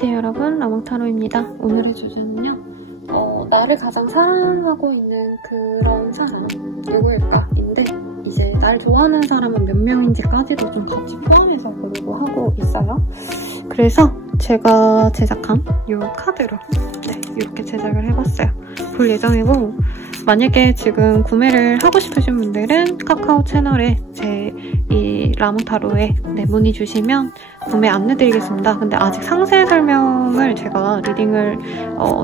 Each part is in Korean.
안녕하세요 여러분, 라몽타로입니다. 오늘의 주제는요 나를 가장 사랑하고 있는 그런 사람 누구일까?인데 이제 날 좋아하는 사람은 몇 명인지까지도 좀 같이 포함해서 보려고 하고 있어요. 그래서 제가 제작한 이 카드로 이렇게 제작을 해봤어요. 볼 예정이고, 만약에 지금 구매를 하고 싶으신 분들은 카카오 채널에 제 이 라몽타로에 문의 주시면 구매 안내드리겠습니다. 근데 아직 상세 설명을 제가 리딩을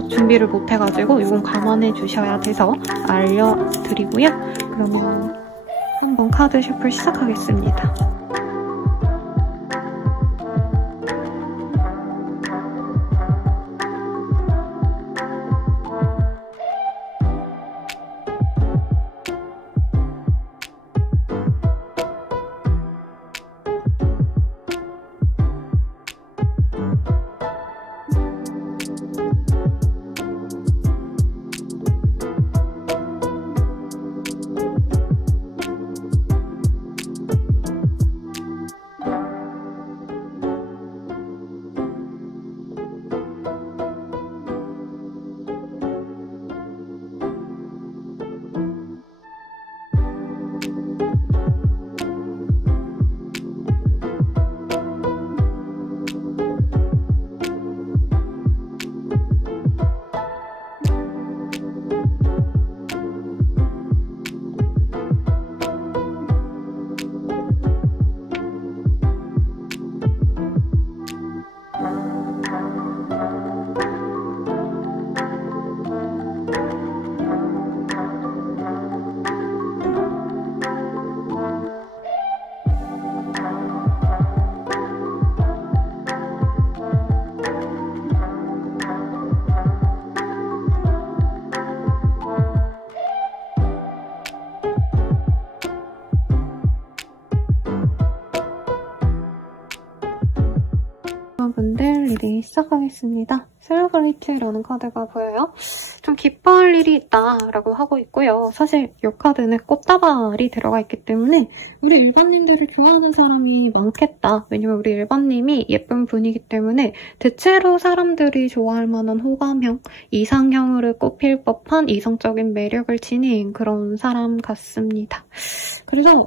준비를 못해가지고 이건 감안해 주셔야 돼서 알려드리고요. 그러면 한번 카드 슈플 시작하겠습니다. 분들 리딩 시작하겠습니다. 셀러브레이트라는 카드가 보여요. 좀 기뻐할 일이 있다라고 하고 있고요. 사실 이 카드는 꽃다발이 들어가 있기 때문에 우리 일반님들을 좋아하는 사람이 많겠다. 왜냐면 우리 일반님이 예쁜 분이기 때문에 대체로 사람들이 좋아할 만한 호감형, 이상형으로 꼽힐 법한 이성적인 매력을 지닌 그런 사람 같습니다. 그래서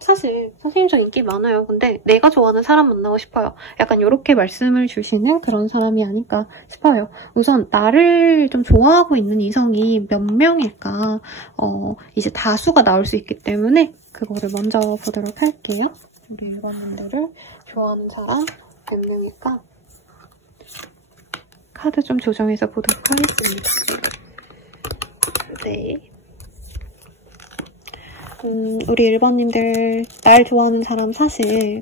사실 선생님저 인기 많아요. 근데 내가 좋아하는 사람 만나고 싶어요. 약간 이렇게 말씀을 주시는 그런 사람이 아닐까 싶어요. 우선 나를 좀 좋아하고 있는 이성이 몇 명일까? 이제 다수가 나올 수 있기 때문에 그거를 먼저 보도록 할게요. 우리 일반분들을 좋아하는 사람 몇 명일까? 카드 좀 조정해서 보도록 하겠습니다. 네. 우리 1번님들 날 좋아하는 사람 사실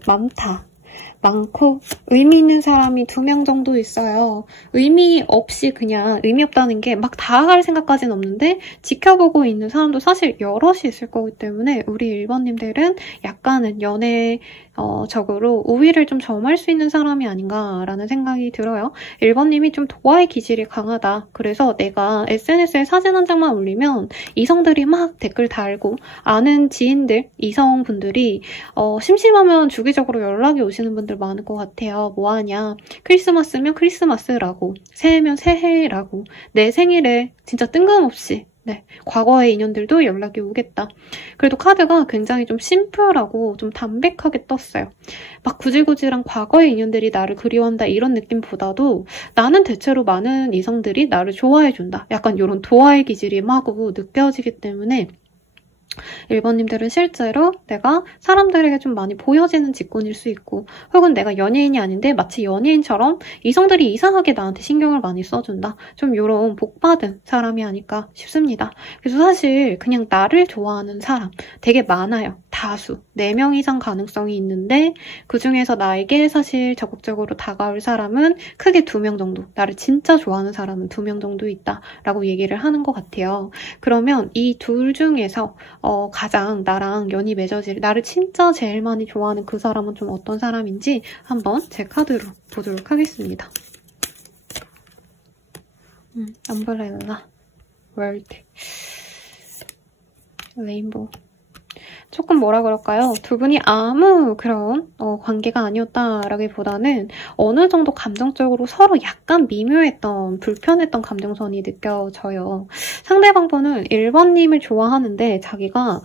많고 의미 있는 사람이 2명 정도 있어요. 의미 없이 그냥 의미 없다는 게 막 다가갈 생각까지는 없는데 지켜보고 있는 사람도 사실 여럿이 있을 거기 때문에 우리 1번님들은 약간은 연애적으로 우위를 좀 점할 수 있는 사람이 아닌가라는 생각이 들어요. 1번님이 좀 도와의 기질이 강하다. 그래서 내가 SNS에 사진 한 장만 올리면 이성들이 막 댓글 달고 아는 지인들, 이성분들이 심심하면 주기적으로 연락이 오시는 분들 많을 것 같아요. 뭐하냐? 크리스마스면 크리스마스라고, 새해면 새해라고, 내 생일에 진짜 뜬금없이 과거의 인연들도 연락이 오겠다. 그래도 카드가 굉장히 좀 심플하고 좀 담백하게 떴어요. 막 구질구질한 과거의 인연들이 나를 그리워한다 이런 느낌보다도 나는 대체로 많은 이성들이 나를 좋아해준다. 약간 이런 도화의 기질이 마구 느껴지기 때문에 1번님들은 실제로 내가 사람들에게 좀 많이 보여지는 직군일 수 있고, 혹은 내가 연예인이 아닌데 마치 연예인처럼 이성들이 이상하게 나한테 신경을 많이 써준다. 좀 이런 복받은 사람이 아닐까 싶습니다. 그래서 사실 그냥 나를 좋아하는 사람 되게 많아요. 다수 4명 이상 가능성이 있는데 그중에서 나에게 사실 적극적으로 다가올 사람은 크게 2명 정도, 나를 진짜 좋아하는 사람은 2명 정도 있다라고 얘기를 하는 것 같아요. 그러면 이 둘 중에서 가장 나랑 연이 맺어질, 나를 진짜 제일 많이 좋아하는 그 사람은 좀 어떤 사람인지 한번 제 카드로 보도록 하겠습니다. 엄브렐라, 월드, 레인보우. 조금 뭐라 그럴까요? 두 분이 아무 그런 관계가 아니었다라기보다는 어느 정도 감정적으로 서로 약간 미묘했던, 불편했던 감정선이 느껴져요. 상대방 분은 1번님을 좋아하는데 자기가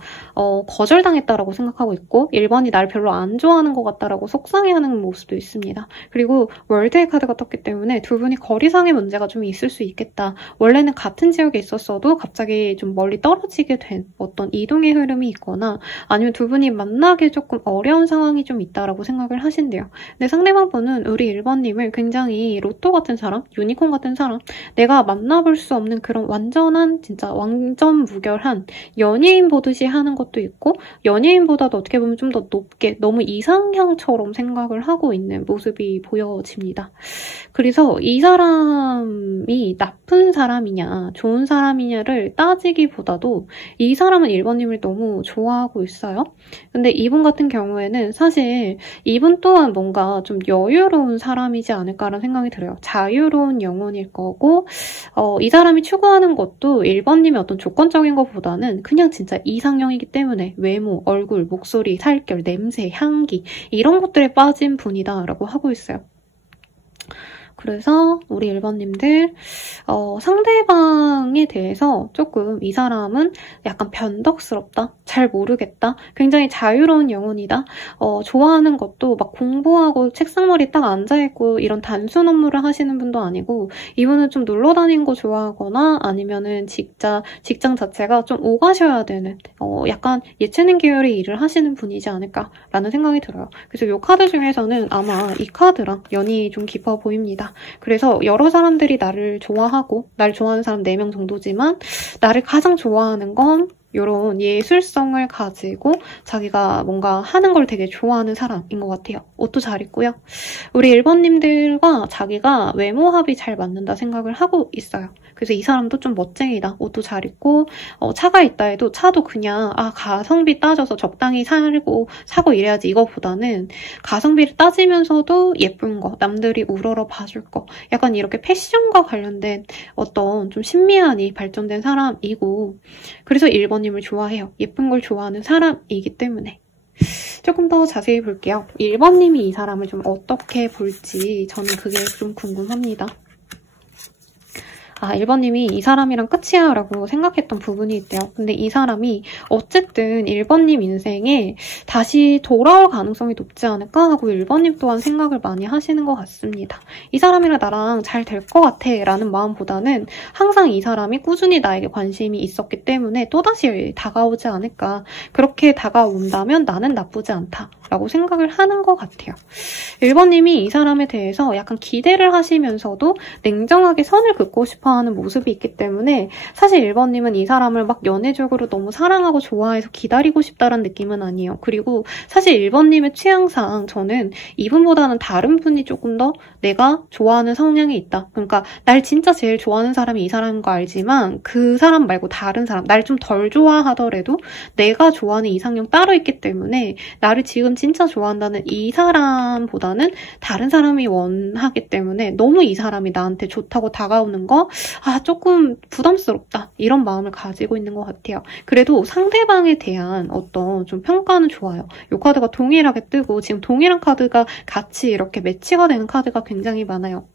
거절당했다라고 생각하고 있고 1번이 날 별로 안 좋아하는 것 같다라고 속상해하는 모습도 있습니다. 그리고 월드의 카드가 떴기 때문에 두 분이 거리상의 문제가 좀 있을 수 있겠다. 원래는 같은 지역에 있었어도 갑자기 좀 멀리 떨어지게 된 어떤 이동의 흐름이 있거나 아니면 두 분이 만나기 조금 어려운 상황이 좀 있다라고 생각을 하신대요. 근데 상대방 분은 우리 1번님을 굉장히 로또 같은 사람, 유니콘 같은 사람, 내가 만나볼 수 없는 그런 완전한, 진짜 완전 무결한 연예인 보듯이 하는 것도 있고 연예인보다도 어떻게 보면 좀 더 높게 너무 이상향처럼 생각을 하고 있는 모습이 보여집니다. 그래서 이 사람이 나쁜 사람이냐 좋은 사람이냐를 따지기보다도 이 사람은 1번님을 너무 좋아하고 있어요. 근데 이분 같은 경우에는 사실 이분 또한 뭔가 좀 여유로운 사람이지 않을까라는 생각이 들어요. 자유로운 영혼일 거고 이 사람이 추구하는 것도 1번님의 어떤 조건적인 것보다는 그냥 진짜 이상형이기 때문에 외모, 얼굴, 목소리, 살결, 냄새, 향기 이런 것들에 빠진 분이다라고 하고 있어요. 그래서 우리 1번님들 상대방에 대해서 조금 이 사람은 약간 변덕스럽다, 잘 모르겠다, 굉장히 자유로운 영혼이다, 좋아하는 것도 막 공부하고 책상머리 딱 앉아있고 이런 단순 업무를 하시는 분도 아니고 이분은 좀 놀러 다니는 거 좋아하거나 아니면은 직장 자체가 좀 오가셔야 되는 약간 예체능 계열의 일을 하시는 분이지 않을까라는 생각이 들어요. 그래서 이 카드 중에서는 아마 이 카드랑 연이 좀 깊어 보입니다. 그래서 여러 사람들이 나를 좋아하고 날 좋아하는 사람 4명 정도지만 나를 가장 좋아하는 건 이런 예술성을 가지고 자기가 뭔가 하는 걸 되게 좋아하는 사람인 것 같아요. 옷도 잘 입고요. 우리 1번님들과 자기가 외모 합이 잘 맞는다 생각을 하고 있어요. 그래서 이 사람도 좀 멋쟁이다. 옷도 잘 입고 차가 있다 해도 차도 그냥 가성비 따져서 적당히 사고 이래야지 이거보다는 가성비를 따지면서도 예쁜 거, 남들이 우러러 봐줄 거, 약간 이렇게 패션과 관련된 어떤 좀 신미한이 발전된 사람이고 그래서 1번님을 좋아해요. 예쁜 걸 좋아하는 사람이기 때문에. 조금 더 자세히 볼게요. 1번님이 이 사람을 좀 어떻게 볼지 저는 그게 좀 궁금합니다. 1번님이 이 사람이랑 끝이야 라고 생각했던 부분이 있대요. 근데 이 사람이 어쨌든 1번님 인생에 다시 돌아올 가능성이 높지 않을까 하고 1번님 또한 생각을 많이 하시는 것 같습니다. 이 사람이랑 나랑 잘 될 것 같아 라는 마음보다는 항상 이 사람이 꾸준히 나에게 관심이 있었기 때문에 또다시 다가오지 않을까. 그렇게 다가온다면 나는 나쁘지 않다 라고 생각을 하는 것 같아요. 1번님이 이 사람에 대해서 약간 기대를 하시면서도 냉정하게 선을 긋고 싶어하는 모습이 있기 때문에 사실 1번님은 이 사람을 막 연애적으로 너무 사랑하고 좋아해서 기다리고 싶다는 느낌은 아니에요. 그리고 사실 1번님의 취향상 저는 이분보다는 다른 분이 조금 더 내가 좋아하는 성향이 있다. 그러니까 날 진짜 제일 좋아하는 사람이 이 사람인 거 알지만 그 사람 말고 다른 사람, 날 좀 덜 좋아하더라도 내가 좋아하는 이상형 따로 있기 때문에 나를 지금 진짜 좋아한다는 이 사람보다는 다른 사람이 원하기 때문에 너무 이 사람이 나한테 좋다고 다가오는 거 조금 부담스럽다 이런 마음을 가지고 있는 것 같아요. 그래도 상대방에 대한 어떤 좀 평가는 좋아요. 이 카드가 동일하게 뜨고 지금 동일한 카드가 같이 이렇게 매치가 되는 카드가 굉장히 많아요.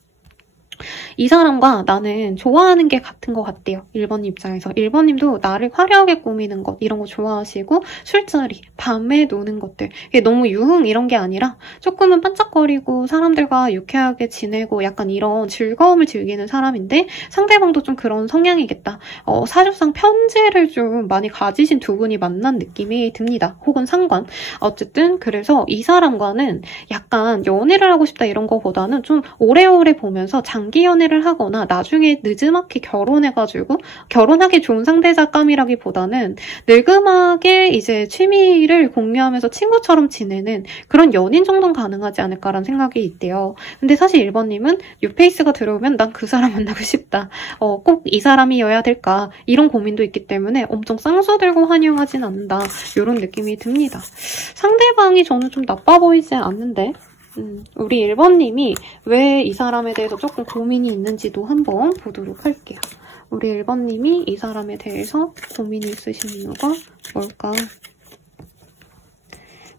이 사람과 나는 좋아하는 게 같은 것 같대요. 1번님 입장에서. 1번님도 나를 화려하게 꾸미는 것 이런 거 좋아하시고 술자리, 밤에 노는 것들 이게 너무 유흥 이런 게 아니라 조금은 반짝거리고 사람들과 유쾌하게 지내고 약간 이런 즐거움을 즐기는 사람인데 상대방도 좀 그런 성향이겠다. 사주상 편재를 좀 많이 가지신 두 분이 만난 느낌이 듭니다. 혹은 상관. 어쨌든 그래서 이 사람과는 약간 연애를 하고 싶다 이런 거보다는 좀 오래오래 보면서 장기 연애를 하거나 나중에 늦지막히 결혼해가지고 결혼하기 좋은 상대자감이라기보다는 늙음하게 이제 취미를 공유하면서 친구처럼 지내는 그런 연인 정도는 가능하지 않을까라는 생각이 있대요. 근데 사실 1번님은 뉴페이스가 들어오면 난 그 사람 만나고 싶다. 꼭 이 사람이어야 될까 이런 고민도 있기 때문에 엄청 쌍수들고 환영하진 않는다. 이런 느낌이 듭니다. 상대방이 저는 좀 나빠 보이지 않는데 우리 1번님이 왜 이 사람에 대해서 조금 고민이 있는지도 한번 보도록 할게요. 우리 1번님이 이 사람에 대해서 고민이 있으신 이유가 뭘까?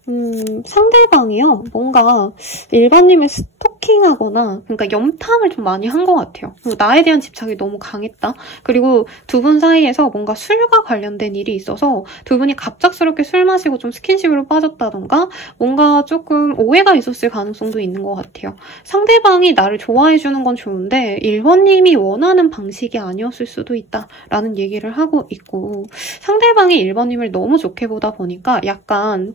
상대방이요. 뭔가 일반님을 스토킹하거나, 그러니까 염탐을 좀 많이 한 것 같아요. 그리고 나에 대한 집착이 너무 강했다. 그리고 두 분 사이에서 뭔가 술과 관련된 일이 있어서 두 분이 갑작스럽게 술 마시고 좀 스킨십으로 빠졌다던가, 뭔가 조금 오해가 있었을 가능성도 있는 것 같아요. 상대방이 나를 좋아해주는 건 좋은데 1번님이 원하는 방식이 아니었을 수도 있다라는 얘기를 하고 있고, 상대방이 1번님을 너무 좋게 보다 보니까 약간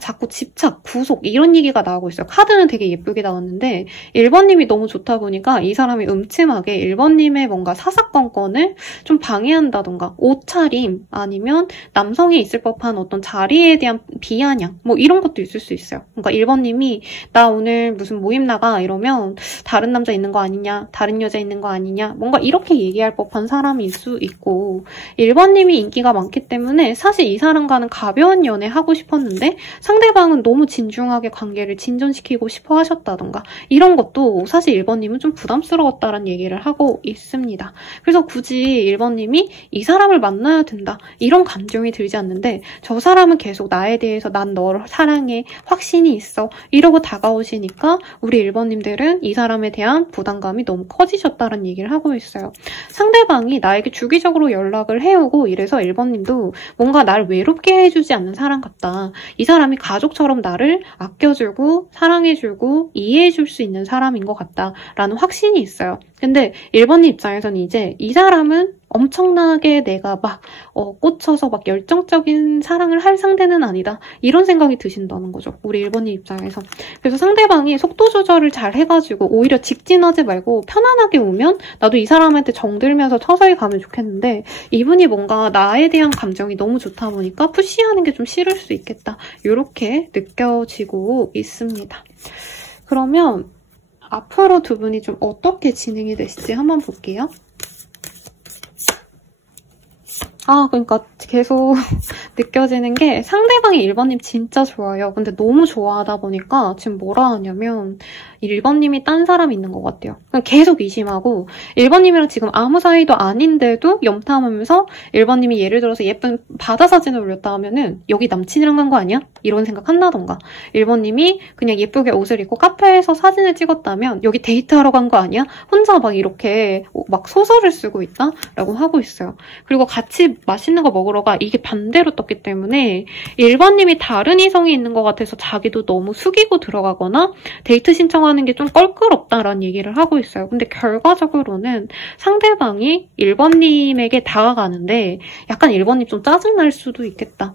자꾸 집착, 구속 이런 얘기가 나오고 있어요. 카드는 되게 예쁘게 나왔는데 1번님이 너무 좋다 보니까 이 사람이 음침하게 1번님의 뭔가 사사건건을 좀 방해한다던가, 옷차림 아니면 남성이 있을 법한 어떤 자리에 대한 비아냥 뭐 이런 것도 있을 수 있어요. 그러니까 1번님이 나 오늘 무슨 모임 나가 이러면 다른 남자 있는 거 아니냐, 다른 여자 있는 거 아니냐, 뭔가 이렇게 얘기할 법한 사람일 수 있고, 1번님이 인기가 많기 때문에 사실 이 사람과는 가벼운 연애 하고 싶었는데 상대방은 너무 진중하게 관계를 진전시키고 싶어 하셨다던가, 이런 것도 사실 1번님은 좀 부담스러웠다라는 얘기를 하고 있습니다. 그래서 굳이 1번님이 이 사람을 만나야 된다 이런 감정이 들지 않는데, 저 사람은 계속 나에 대해서 난 너를 사랑해, 확신이 있어 이러고 다가오시니까 우리 1번님들은 이 사람에 대한 부담감이 너무 커지셨다는 얘기를 하고 있어요. 상대방이 나에게 주기적으로 연락을 해오고 이래서 1번님도 뭔가 날 외롭게 해주지 않는 사람 같다, 이 사람이 가족처럼 나를 아껴주고 사랑해주고 이해해줄 수 있는 사람인 것 같다라는 확신이 있어요. 근데 1번님 입장에서는 이제 이 사람은 엄청나게 내가 막 꽂혀서 막 열정적인 사랑을 할 상대는 아니다, 이런 생각이 드신다는 거죠, 우리 1번님 입장에서. 그래서 상대방이 속도 조절을 잘 해가지고 오히려 직진하지 말고 편안하게 오면 나도 이 사람한테 정들면서 서서히 가면 좋겠는데, 이분이 뭔가 나에 대한 감정이 너무 좋다 보니까 푸시하는 게 좀 싫을 수 있겠다, 이렇게 느껴지고 있습니다. 그러면 앞으로 두 분이 좀 어떻게 진행이 되실지 한번 볼게요. 그러니까 계속 느껴지는 게 상대방이 1번님 진짜 좋아요. 근데 너무 좋아하다 보니까 지금 뭐라 하냐면 1번님이 딴 사람이 있는 것 같아요. 계속 의심하고 1번님이랑 지금 아무 사이도 아닌데도 염탐하면서 1번님이 예를 들어서 예쁜 바다 사진을 올렸다 하면은 여기 남친이랑 간 거 아니야? 이런 생각 한다던가, 1번님이 그냥 예쁘게 옷을 입고 카페에서 사진을 찍었다면 여기 데이트하러 간 거 아니야? 혼자 막 이렇게 막 소설을 쓰고 있다? 라고 하고 있어요. 그리고 같이 맛있는 거 먹으러 가, 이게 반대로 떴기 때문에 1번님이 다른 이성이 있는 것 같아서 자기도 너무 숙이고 들어가거나 데이트 신청하는 게 좀 껄끄럽다라는 얘기를 하고 있어요. 근데 결과적으로는 상대방이 1번님에게 다가가는데 약간 1번님 좀 짜증날 수도 있겠다.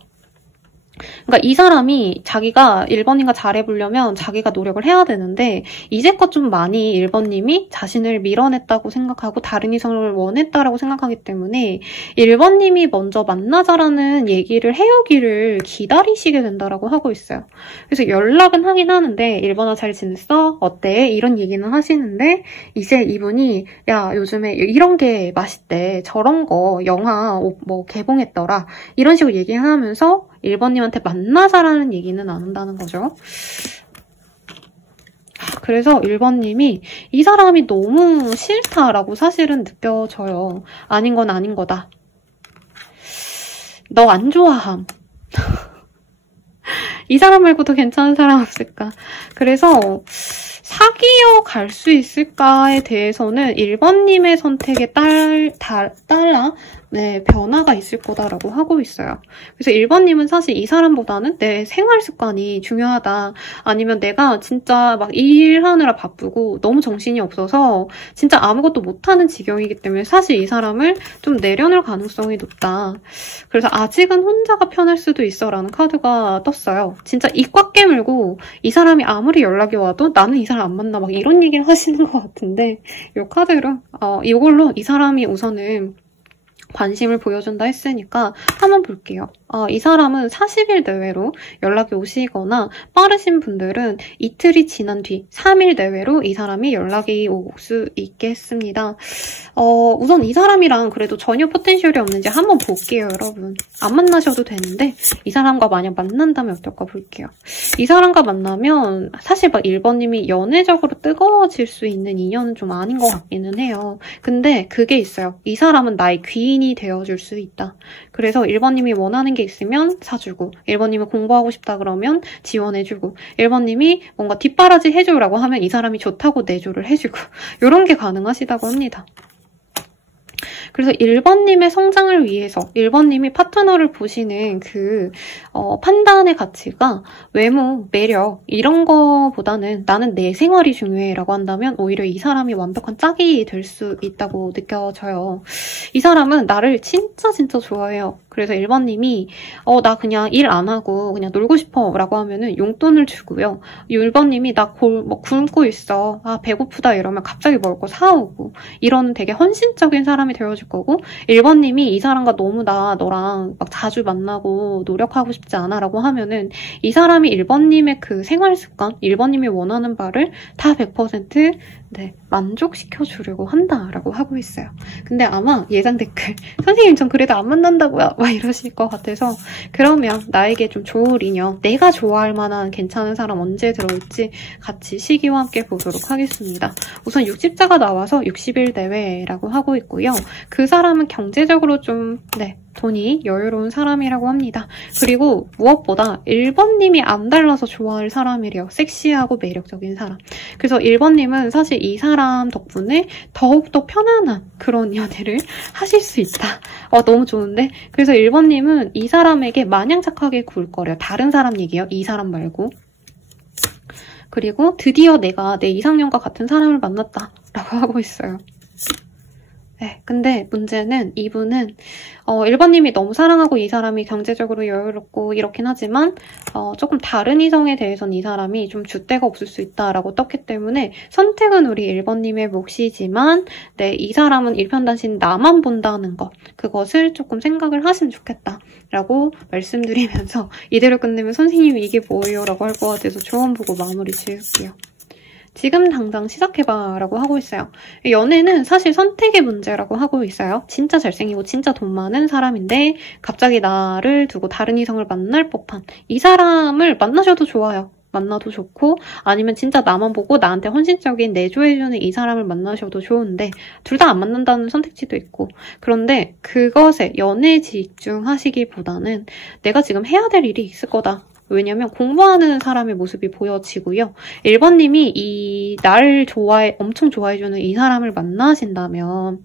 그러니까 이 사람이 자기가 1번님과 잘해보려면 자기가 노력을 해야 되는데 이제껏 좀 많이 1번님이 자신을 밀어냈다고 생각하고 다른 이성을 원했다라고 생각하기 때문에 1번님이 먼저 만나자라는 얘기를 해오기를 기다리시게 된다라고 하고 있어요. 그래서 연락은 하긴 하는데 1번아 잘 지냈어? 어때? 이런 얘기는 하시는데 이제 이분이 야 요즘에 이런 게 맛있대, 저런 거 영화 뭐 개봉했더라, 이런 식으로 얘기하면서 1번님한테 만나자라는 얘기는 안 한다는 거죠. 그래서 1번님이 이 사람이 너무 싫다라고 사실은 느껴져요. 아닌 건 아닌 거다. 너 안 좋아함. 이 사람 말고도 괜찮은 사람 없을까? 그래서 사귀어 갈 수 있을까에 대해서는 1번님의 선택에 따라 변화가 있을 거다라고 하고 있어요. 그래서 1번님은 사실 이 사람보다는 내 생활 습관이 중요하다, 아니면 내가 진짜 막 일하느라 바쁘고 너무 정신이 없어서 진짜 아무것도 못하는 지경이기 때문에 사실 이 사람을 좀 내려놓을 가능성이 높다. 그래서 아직은 혼자가 편할 수도 있어 라는 카드가 떴어요. 진짜 입 꽉 깨물고 이 사람이 아무리 연락이 와도 나는 이 사람 안 만나 막 이런 얘기를 하시는 것 같은데, 이 카드로 이걸로 이 사람이 우선은 관심을 보여준다 했으니까 한번 볼게요. 이 사람은 40일 내외로 연락이 오시거나 빠르신 분들은 이틀이 지난 뒤 3일 내외로 이 사람이 연락이 올 수 있겠습니다. 우선 이 사람이랑 그래도 전혀 포텐셜이 없는지 한번 볼게요, 여러분. 안 만나셔도 되는데 이 사람과 만약 만난다면 어떨까 볼게요. 이 사람과 만나면 사실 막 1번님이 연애적으로 뜨거워질 수 있는 인연은 좀 아닌 것 같기는 해요. 근데 그게 있어요. 이 사람은 나의 귀인 원인이 되어줄 수 있다. 그래서 1번님이 원하는 게 있으면 사주고, 1번님이 공부하고 싶다 그러면 지원해주고, 1번님이 뭔가 뒷바라지 해줘라고 하면 이 사람이 좋다고 내조를 해주고, 이런 게 가능하시다고 합니다. 그래서 1번님의 성장을 위해서 1번님이 파트너를 보시는 그 판단의 가치가 외모, 매력 이런 거보다는 나는 내 생활이 중요해 라고 한다면 오히려 이 사람이 완벽한 짝이 될 수 있다고 느껴져요. 이 사람은 나를 진짜 좋아해요. 그래서 1번님이 나 그냥 일 안 하고 그냥 놀고 싶어 라고 하면은 용돈을 주고요. 1번님이 나 굶고 있어. 배고프다 이러면 갑자기 먹을 거 사오고 이런 되게 헌신적인 사람이 되어줄 거고 1번님이 이 사람과 너무 너랑 막 자주 만나고 노력하고 싶지 않아 라고 하면은 이 사람이 1번님의 그 생활 습관, 1번님이 원하는 바를 다 100% 만족시켜 주려고 한다라고 하고 있어요. 근데 아마 예상 댓글 선생님 전 그래도 안 만난다고요 막 이러실 것 같아서 그러면 나에게 좀 좋을 인연, 내가 좋아할 만한 괜찮은 사람 언제 들어올지 같이 시기와 함께 보도록 하겠습니다. 우선 60자가 나와서 60일 대회라고 하고 있고요. 그 사람은 경제적으로 좀 돈이 여유로운 사람이라고 합니다. 그리고 무엇보다 1번님이 안 달라서 좋아할 사람이래요. 섹시하고 매력적인 사람. 그래서 1번님은 사실 이 사람 덕분에 더욱더 편안한 그런 연애를 하실 수 있다. 너무 좋은데? 그래서 1번님은 이 사람에게 마냥 착하게 굴 거래요. 다른 사람 얘기예요. 이 사람 말고. 그리고 드디어 내가 내 이상형과 같은 사람을 만났다 라고 하고 있어요. 근데 문제는 이분은 1번님이 너무 사랑하고 이 사람이 경제적으로 여유롭고 이렇긴 하지만 조금 다른 이성에 대해서는 이 사람이 좀 줏대가 없을 수 있다라고 떴기 때문에 선택은 우리 1번님의 몫이지만 이 사람은 일편단심 나만 본다는 것 그것을 조금 생각을 하시면 좋겠다라고 말씀드리면서 이대로 끝내면 선생님이 이게 뭐예요? 라고 할 것 같아서 조언 보고 마무리 지을게요. 지금 당장 시작해봐 라고 하고 있어요. 연애는 사실 선택의 문제라고 하고 있어요. 진짜 잘생기고 진짜 돈 많은 사람인데 갑자기 나를 두고 다른 이성을 만날 법한 이 사람을 만나셔도 좋아요. 만나도 좋고 아니면 진짜 나만 보고 나한테 헌신적인 내조해주는 이 사람을 만나셔도 좋은데 둘 다 안 만난다는 선택지도 있고 그런데 그것에 연애에 집중하시기보다는 내가 지금 해야 될 일이 있을 거다. 왜냐면 공부하는 사람의 모습이 보여지고요. 1번님이 나를 엄청 좋아해주는 이 사람을 만나신다면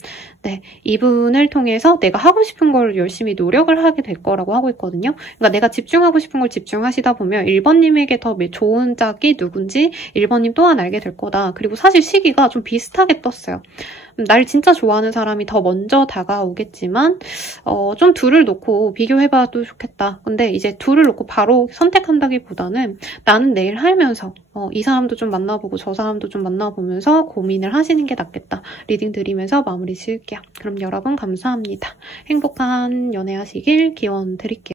이분을 통해서 내가 하고 싶은 걸 열심히 노력을 하게 될 거라고 하고 있거든요. 그러니까 내가 집중하고 싶은 걸 집중하시다 보면 1번님에게 더 좋은 짝이 누군지 1번님 또한 알게 될 거다. 그리고 사실 시기가 좀 비슷하게 떴어요. 날 진짜 좋아하는 사람이 더 먼저 다가오겠지만 좀 둘을 놓고 비교해봐도 좋겠다. 근데 이제 둘을 놓고 바로 선택한다기보다는 나는 내일 하면서 이 사람도 좀 만나보고 저 사람도 좀 만나보면서 고민을 하시는 게 낫겠다. 리딩 드리면서 마무리 지을게요. 그럼 여러분 감사합니다. 행복한 연애하시길 기원 드릴게요.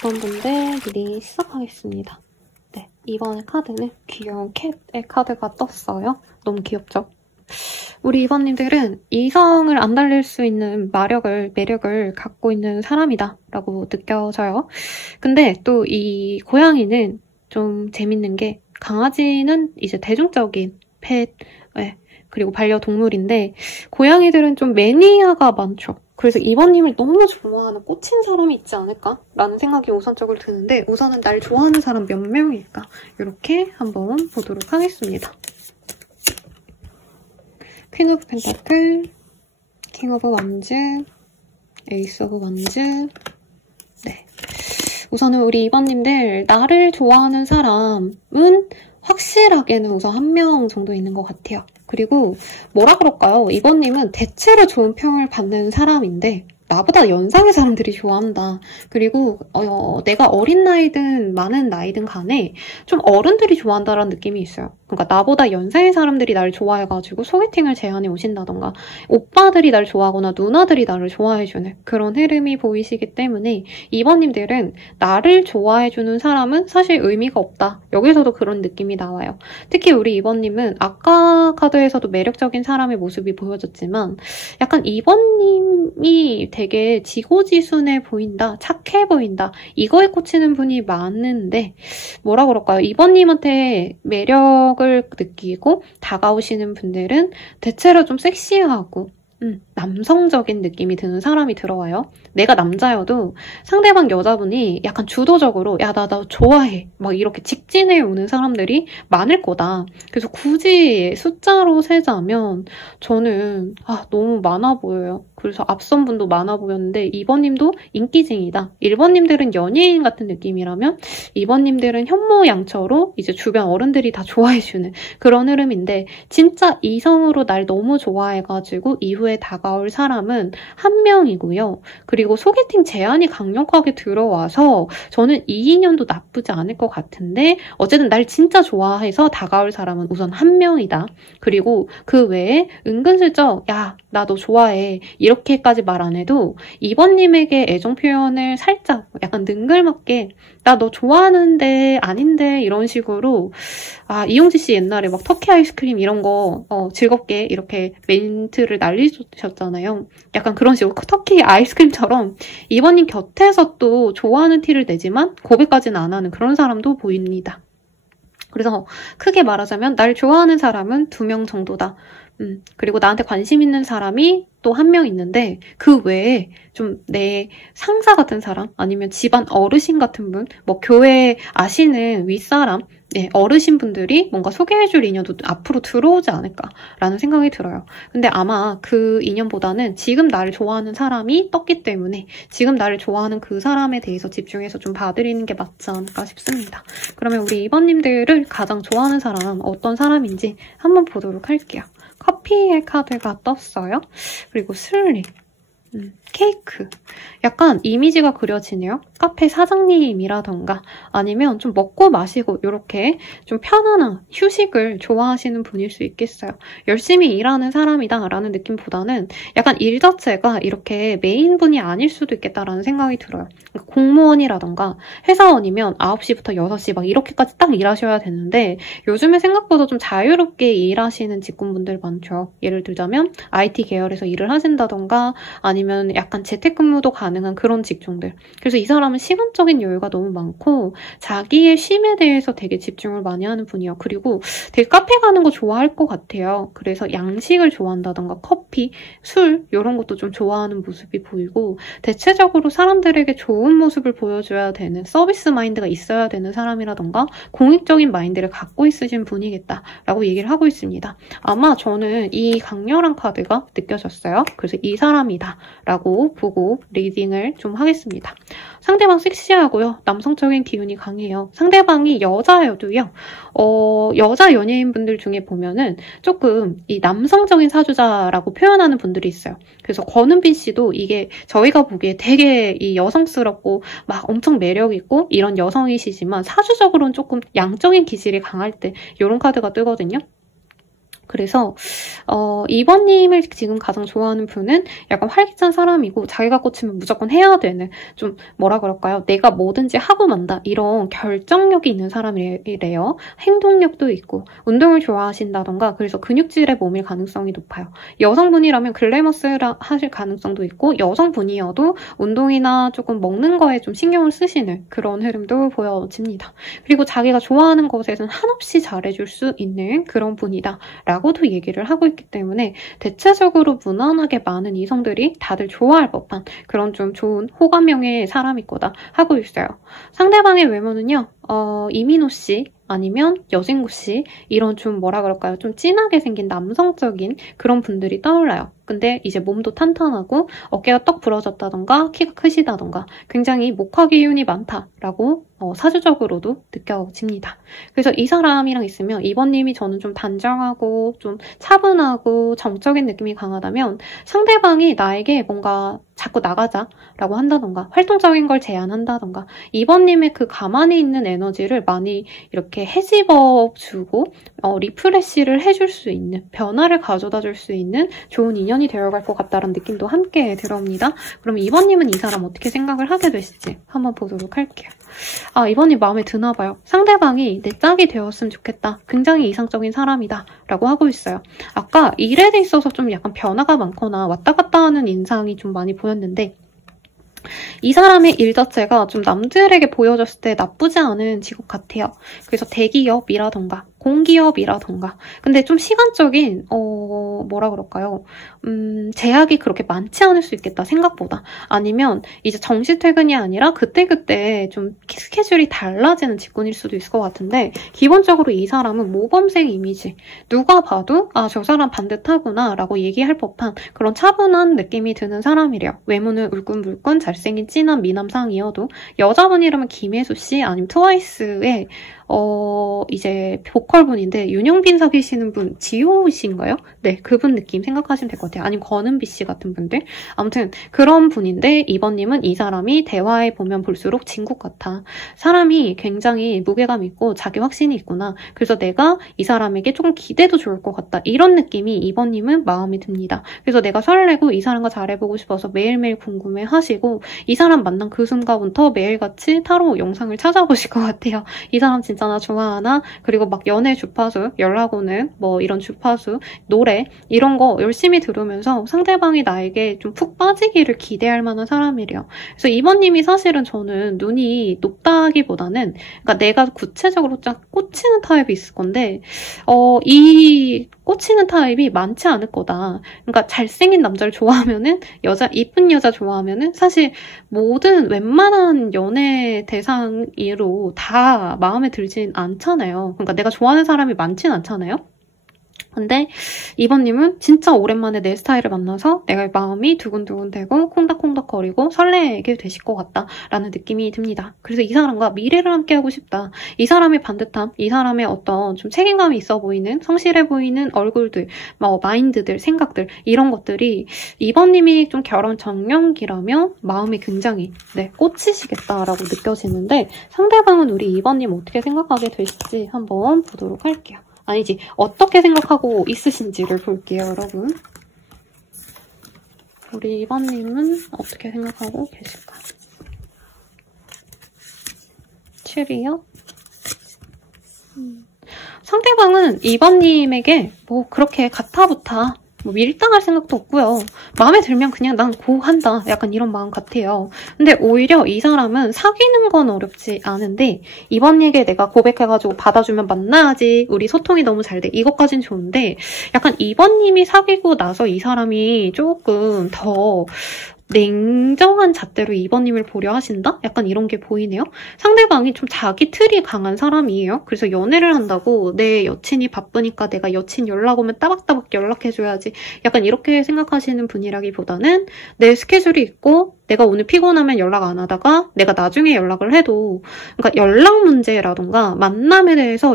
두 번 본데 리딩 시작하겠습니다. 네, 이번에 카드는 귀여운 캣의 카드가 떴어요. 너무 귀엽죠? 우리 2번님들은 이성을 안 달릴 수 있는 매력을 갖고 있는 사람이다 라고 느껴져요. 근데 또 이 고양이는 좀 재밌는 게 강아지는 이제 대중적인 펫, 그리고 반려동물인데 고양이들은 좀 매니아가 많죠. 그래서 2번님을 너무 좋아하는 꽂힌 사람이 있지 않을까? 라는 생각이 우선적으로 드는데 우선은 날 좋아하는 사람 몇 명일까? 이렇게 한번 보도록 하겠습니다. 퀸 오브 펜타클, 킹 오브 완즈, 에이스 오브 완즈. 네. 우선은 우리 2번님들 나를 좋아하는 사람은 확실하게는 우선 한 명 정도 있는 것 같아요. 그리고 뭐라 그럴까요? 2번님은 대체로 좋은 평을 받는 사람인데 나보다 연상의 사람들이 좋아한다. 그리고 내가 어린 나이든 많은 나이든 간에 좀 어른들이 좋아한다라는 느낌이 있어요. 그러니까 나보다 연상의 사람들이 나를 좋아해가지고 소개팅을 제안해 오신다던가 오빠들이 날 좋아하거나 누나들이 나를 좋아해주는 그런 흐름이 보이시기 때문에 2번님들은 나를 좋아해주는 사람은 사실 의미가 없다. 여기서도 그런 느낌이 나와요. 특히 우리 2번님은 아까 카드에서도 매력적인 사람의 모습이 보여졌지만 약간 2번님이 되게 지고지순해 보인다, 착해 보인다 이거에 꽂히는 분이 많은데 뭐라 그럴까요? 2번님한테 매력을 느끼고 다가오시는 분들은 대체로 좀 섹시하고 남성적인 느낌이 드는 사람이 들어와요. 내가 남자여도 상대방 여자분이 약간 주도적으로 야, 나 좋아해 막 이렇게 직진해 오는 사람들이 많을 거다. 그래서 굳이 숫자로 세자면 저는 너무 많아 보여요. 그래서 앞선 분도 많아 보였는데 2번님도 인기쟁이다. 1번님들은 연예인 같은 느낌이라면 2번님들은 현모양처로 이제 주변 어른들이 다 좋아해주는 그런 흐름인데 진짜 이성으로 날 너무 좋아해가지고 이후에 다가올 사람은 한 명이고요. 그리고 소개팅 제안이 강력하게 들어와서 저는 이 인연도 나쁘지 않을 것 같은데 어쨌든 날 진짜 좋아해서 다가올 사람은 우선 한 명이다. 그리고 그 외에 은근슬쩍 야, 나 너 좋아해 이렇게까지 말 안 해도 2번님에게 애정 표현을 살짝 약간 능글맞게 나 너 좋아하는데 아닌데 이런 식으로 이용지 씨 옛날에 막 터키 아이스크림 이런 거 즐겁게 이렇게 멘트를 날리셨잖아요. 약간 그런 식으로 터키 아이스크림처럼 2번님 곁에서 또 좋아하는 티를 내지만 고백까지는 안 하는 그런 사람도 보입니다. 그래서 크게 말하자면 날 좋아하는 사람은 2명 정도다. 그리고 나한테 관심 있는 사람이 또 한 명 있는데 그 외에 좀 내 상사 같은 사람 아니면 집안 어르신 같은 분, 뭐 교회 아시는 윗사람, 어르신 분들이 뭔가 소개해줄 인연도 앞으로 들어오지 않을까라는 생각이 들어요. 근데 아마 그 인연보다는 지금 나를 좋아하는 사람이 떴기 때문에 지금 나를 좋아하는 그 사람에 대해서 집중해서 좀 봐드리는 게 맞지 않을까 싶습니다. 그러면 우리 2번님들을 가장 좋아하는 사람 어떤 사람인지 한번 보도록 할게요. 커피의 카드가 떴어요. 그리고 슬립, 케이크. 약간 이미지가 그려지네요. 카페 사장님이라던가 아니면 좀 먹고 마시고 이렇게 좀 편안한 휴식을 좋아하시는 분일 수 있겠어요. 열심히 일하는 사람이다 라는 느낌보다는 약간 일 자체가 이렇게 메인분이 아닐 수도 있겠다라는 생각이 들어요. 그러니까 공무원이라던가 회사원이면 9시부터 6시 막 이렇게까지 딱 일하셔야 되는데 요즘에 생각보다 좀 자유롭게 일하시는 직군분들 많죠. 예를 들자면 IT 계열에서 일을 하신다던가 아니면 약간 재택근무도 가능한 그런 직종들. 그래서 이 사람은 시간적인 여유가 너무 많고 자기의 쉼에 대해서 되게 집중을 많이 하는 분이에요. 그리고 되게 카페 가는 거 좋아할 것 같아요. 그래서 양식을 좋아한다던가 커피, 술 이런 것도 좀 좋아하는 모습이 보이고 대체적으로 사람들에게 좋은 모습을 보여줘야 되는 서비스 마인드가 있어야 되는 사람이라던가 공익적인 마인드를 갖고 있으신 분이겠다라고 얘기를 하고 있습니다. 아마 저는 이 강렬한 카드가 느껴졌어요. 그래서 이 사람이다 라고 보고 리딩을 좀 하겠습니다. 상대방 섹시하고요. 남성적인 기운이 강해요. 상대방이 여자여도요. 여자 연예인분들 중에 보면은 조금 이 남성적인 사주자라고 표현하는 분들이 있어요. 그래서 권은빈 씨도 이게 저희가 보기에 되게 이 여성스럽고 막 엄청 매력있고 이런 여성이시지만 사주적으로는 조금 양적인 기질이 강할 때 이런 카드가 뜨거든요. 그래서 2번님을 지금 가장 좋아하는 분은 약간 활기찬 사람이고 자기가 꽂히면 무조건 해야 되는 좀 뭐라 그럴까요? 내가 뭐든지 하고 만다 이런 결정력이 있는 사람이래요. 행동력도 있고 운동을 좋아하신다던가 그래서 근육질의 몸일 가능성이 높아요. 여성분이라면 글래머스 하실 가능성도 있고 여성분이어도 운동이나 조금 먹는 거에 좀 신경을 쓰시는 그런 흐름도 보여집니다. 그리고 자기가 좋아하는 것에선 한없이 잘해줄 수 있는 그런 분이다 라고도 얘기를 하고 있기 때문에 대체적으로 무난하게 많은 이성들이 다들 좋아할 법한 그런 좀 좋은 호감형의 사람일 거다 하고 있어요. 상대방의 외모는요. 이민호 씨 아니면 여진구 씨 이런 좀 뭐라 그럴까요? 좀 진하게 생긴 남성적인 그런 분들이 떠올라요. 근데 이제 몸도 탄탄하고 어깨가 떡 부러졌다던가 키가 크시다던가 굉장히 목화 기운이 많다라고 사주적으로도 느껴집니다. 그래서 이 사람이랑 있으면 2번님이 저는 좀 단정하고 좀 차분하고 정적인 느낌이 강하다면 상대방이 나에게 뭔가 자꾸 나가자라고 한다던가 활동적인 걸 제안한다던가 2번님의 그 가만히 있는 에너지를 많이 이렇게 헤집어주고 리프레시를 해줄 수 있는 변화를 가져다 줄 수 있는 좋은 인연이 되어갈 것 같다는 느낌도 함께 들어옵니다. 그럼 2번님은 이 사람 어떻게 생각을 하게 되실지 한번 보도록 할게요. 2번님 마음에 드나 봐요. 상대방이 내 짝이 되었으면 좋겠다. 굉장히 이상적인 사람이다. 라고 하고 있어요. 아까 일에 있어서 좀 약간 변화가 많거나 왔다 갔다 하는 인상이 좀 많이 보였는데 이 사람의 일 자체가 좀 남들에게 보여졌을 때 나쁘지 않은 직업 같아요. 그래서 대기업이라던가 공기업이라던가 근데 좀 시간적인 뭐라 그럴까요? 제약이 그렇게 많지 않을 수 있겠다 생각보다 아니면 이제 정시 퇴근이 아니라 그때그때 좀 스케줄이 달라지는 직군일 수도 있을 것 같은데 기본적으로 이 사람은 모범생 이미지 누가 봐도 저 사람 반듯하구나 라고 얘기할 법한 그런 차분한 느낌이 드는 사람이래요. 외모는 울끈불끈 잘생긴 진한 미남상이어도 여자분이라면 김혜수 씨 아니면 트와이스의 이제 보컬분인데 윤영빈 사귀시는 분 지호 씨인가요? 네, 그분 느낌 생각하시면 될 것 같아요. 아니면 권은비 씨 같은 분들. 아무튼 그런 분인데 2번님은 이 사람이 대화해 보면 볼수록 진국 같아. 사람이 굉장히 무게감 있고 자기 확신이 있구나. 그래서 내가 이 사람에게 조금 기대도 좋을 것 같다. 이런 느낌이 2번님은 마음에 듭니다. 그래서 내가 설레고 이 사람과 잘해보고 싶어서 매일매일 궁금해하시고 이 사람 만난 그 순간부터 매일같이 타로 영상을 찾아보실 것 같아요. 이 사람 진짜 나 좋아하나? 그리고 막 연애 주파수, 연락 오는 뭐 이런 주파수, 노래 이런 거 열심히 들으면서 상대방이 나에게 좀 푹 빠지기를 기대할 만한 사람이래요. 그래서 2번님이 사실은 저는 눈이 높다기보다는 그러니까 내가 구체적으로 딱 꽂히는 타입이 있을 건데 이 꽂히는 타입이 많지 않을 거다. 그러니까 잘생긴 남자를 좋아하면은 이쁜 여자 좋아하면은 사실 모든 웬만한 연애 대상으로 다 마음에 들진 않잖아요. 그러니까 내가 좋아하는 사람이 많진 않잖아요. 근데 2번님은 진짜 오랜만에 내 스타일을 만나서 내가 마음이 두근두근되고 콩닥콩닥거리고 설레게 되실 것 같다라는 느낌이 듭니다. 그래서 이 사람과 미래를 함께하고 싶다. 이 사람의 반듯함, 이 사람의 어떤 좀 책임감이 있어 보이는 성실해 보이는 얼굴들, 마인드들, 생각들 이런 것들이 2번님이 좀 결혼 정년기라면 마음이 굉장히 꽂히시겠다라고 느껴지는데 상대방은 우리 2번님 어떻게 생각하게 되실지 한번 보도록 할게요. 아니지, 어떻게 생각하고 있으신지를 볼게요, 여러분. 우리 2번님은 어떻게 생각하고 계실까? 7이요? 상대방은 2번님에게 뭐 그렇게 가타부타 밀당할 생각도 없고요. 마음에 들면 그냥 난 고한다. 약간 이런 마음 같아요. 근데 오히려 이 사람은 사귀는 건 어렵지 않은데 이번 얘기에 내가 고백해가지고 받아주면 만나야지. 우리 소통이 너무 잘 돼. 이것까진 좋은데 약간 이번님이 사귀고 나서 이 사람이 조금 더 냉정한 잣대로 2번님을 보려 하신다? 약간 이런 게 보이네요. 상대방이 좀 자기 틀이 강한 사람이에요. 그래서 연애를 한다고 내 여친이 바쁘니까 내가 여친 연락 오면 따박따박 연락해줘야지. 약간 이렇게 생각하시는 분이라기보다는 내 스케줄이 있고 내가 오늘 피곤하면 연락 안 하다가 내가 나중에 연락을 해도 그러니까 연락 문제라던가 만남에 대해서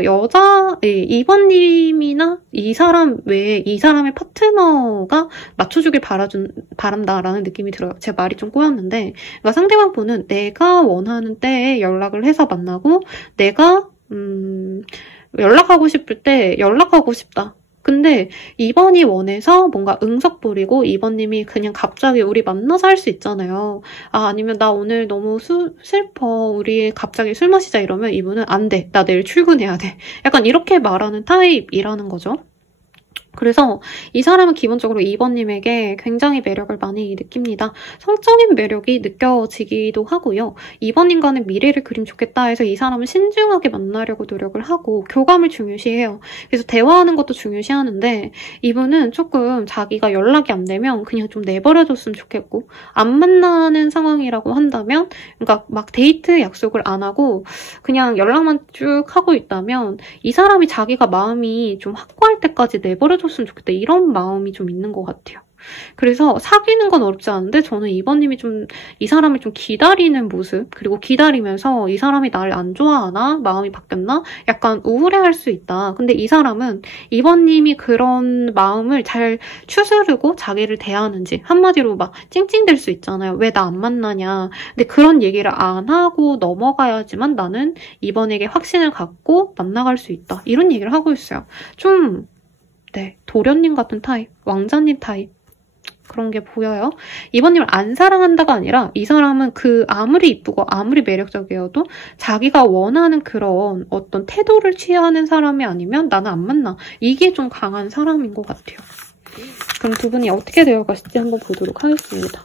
2번님이나 이 사람 외에 이 사람의 파트너가 맞춰주길 바란다라는 느낌이 들어요. 제 말이 좀 꼬였는데 그러니까 상대방 분은 내가 원하는 때에 연락을 해서 만나고 내가 연락하고 싶을 때 연락하고 싶다. 근데 2번이 원해서 뭔가 응석 부리고 2번님이 그냥 갑자기 우리 만나서 할 수 있잖아요. 아니면 나 오늘 너무 슬퍼. 우리 갑자기 술 마시자 이러면 이분은 안 돼. 나 내일 출근해야 돼. 약간 이렇게 말하는 타입이라는 거죠. 그래서 이 사람은 기본적으로 2번님에게 굉장히 매력을 많이 느낍니다. 성적인 매력이 느껴지기도 하고요. 2번님과는 미래를 그리면 좋겠다 해서 이 사람은 신중하게 만나려고 노력을 하고 교감을 중요시해요. 그래서 대화하는 것도 중요시하는데 이분은 조금 자기가 연락이 안 되면 그냥 좀 내버려줬으면 좋겠고 안 만나는 상황이라고 한다면 그러니까 막 데이트 약속을 안 하고 그냥 연락만 쭉 하고 있다면 이 사람이 자기가 마음이 좀 확고할 때까지 내버려줬으면 좋겠다. 이런 마음이 좀 있는 것 같아요. 그래서 사귀는 건 어렵지 않은데 저는 2번님이 좀 이 사람을 좀 기다리는 모습 그리고 기다리면서 이 사람이 나를 안 좋아하나? 마음이 바뀌었나? 약간 우울해할 수 있다. 근데 이 사람은 2번님이 그런 마음을 잘 추스르고 자기를 대하는지 한마디로 막 찡찡댈 수 있잖아요. 왜 나 안 만나냐. 근데 그런 얘기를 안 하고 넘어가야지만 나는 2번에게 확신을 갖고 만나갈 수 있다. 이런 얘기를 하고 있어요. 좀 네, 도련님 같은 타입, 왕자님 타입 그런 게 보여요. 2번님을 안 사랑한다가 아니라 이 사람은 아무리 이쁘고 아무리 매력적이어도 자기가 원하는 그런 어떤 태도를 취하는 사람이 아니면 나는 안 만나. 이게 좀 강한 사람인 것 같아요. 그럼 두 분이 어떻게 되어가실지 한번 보도록 하겠습니다.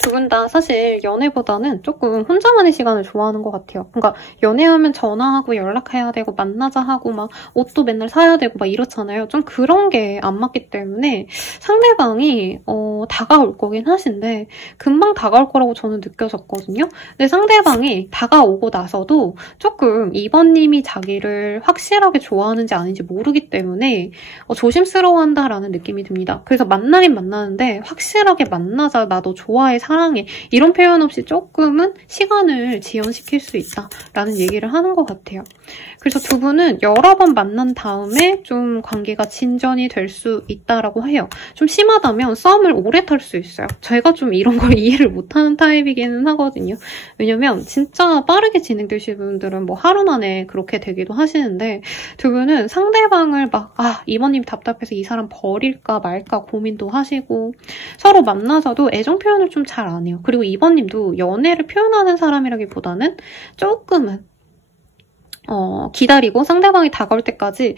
두 분 다 사실 연애보다는 조금 혼자만의 시간을 좋아하는 것 같아요. 그러니까 연애하면 전화하고 연락해야 되고 만나자 하고 막 옷도 맨날 사야 되고 막 이렇잖아요. 좀 그런 게 안 맞기 때문에 상대방이 다가올 거긴 하신데 금방 다가올 거라고 저는 느껴졌거든요. 근데 상대방이 다가오고 나서도 조금 2번님이 자기를 확실하게 좋아하는지 아닌지 모르기 때문에 조심스러워한다라는 느낌이 듭니다. 그래서 만나긴 만나는데 확실하게 만나자 나 너 좋아해 사랑해 이런 표현 없이 조금은 시간을 지연시킬 수 있다라는 얘기를 하는 것 같아요. 그래서 두 분은 여러 번 만난 다음에 좀 관계가 진전이 될 수 있다라고 해요. 좀 심하다면 썸을 오래 탈 수 있어요. 제가 좀 이런 걸 이해를 못하는 타입이기는 하거든요. 왜냐면 진짜 빠르게 진행되시는 분들은 뭐 하루 만에 그렇게 되기도 하시는데 두 분은 상대방을 막 이번님 답답해서 이 사람 버릴까 말까 고민도 하시고 서로 만나서도 애정 표현을 좀 잘 안 해요. 그리고 2번님도 연애를 표현하는 사람이라기보다는 조금은 기다리고 상대방이 다가올 때까지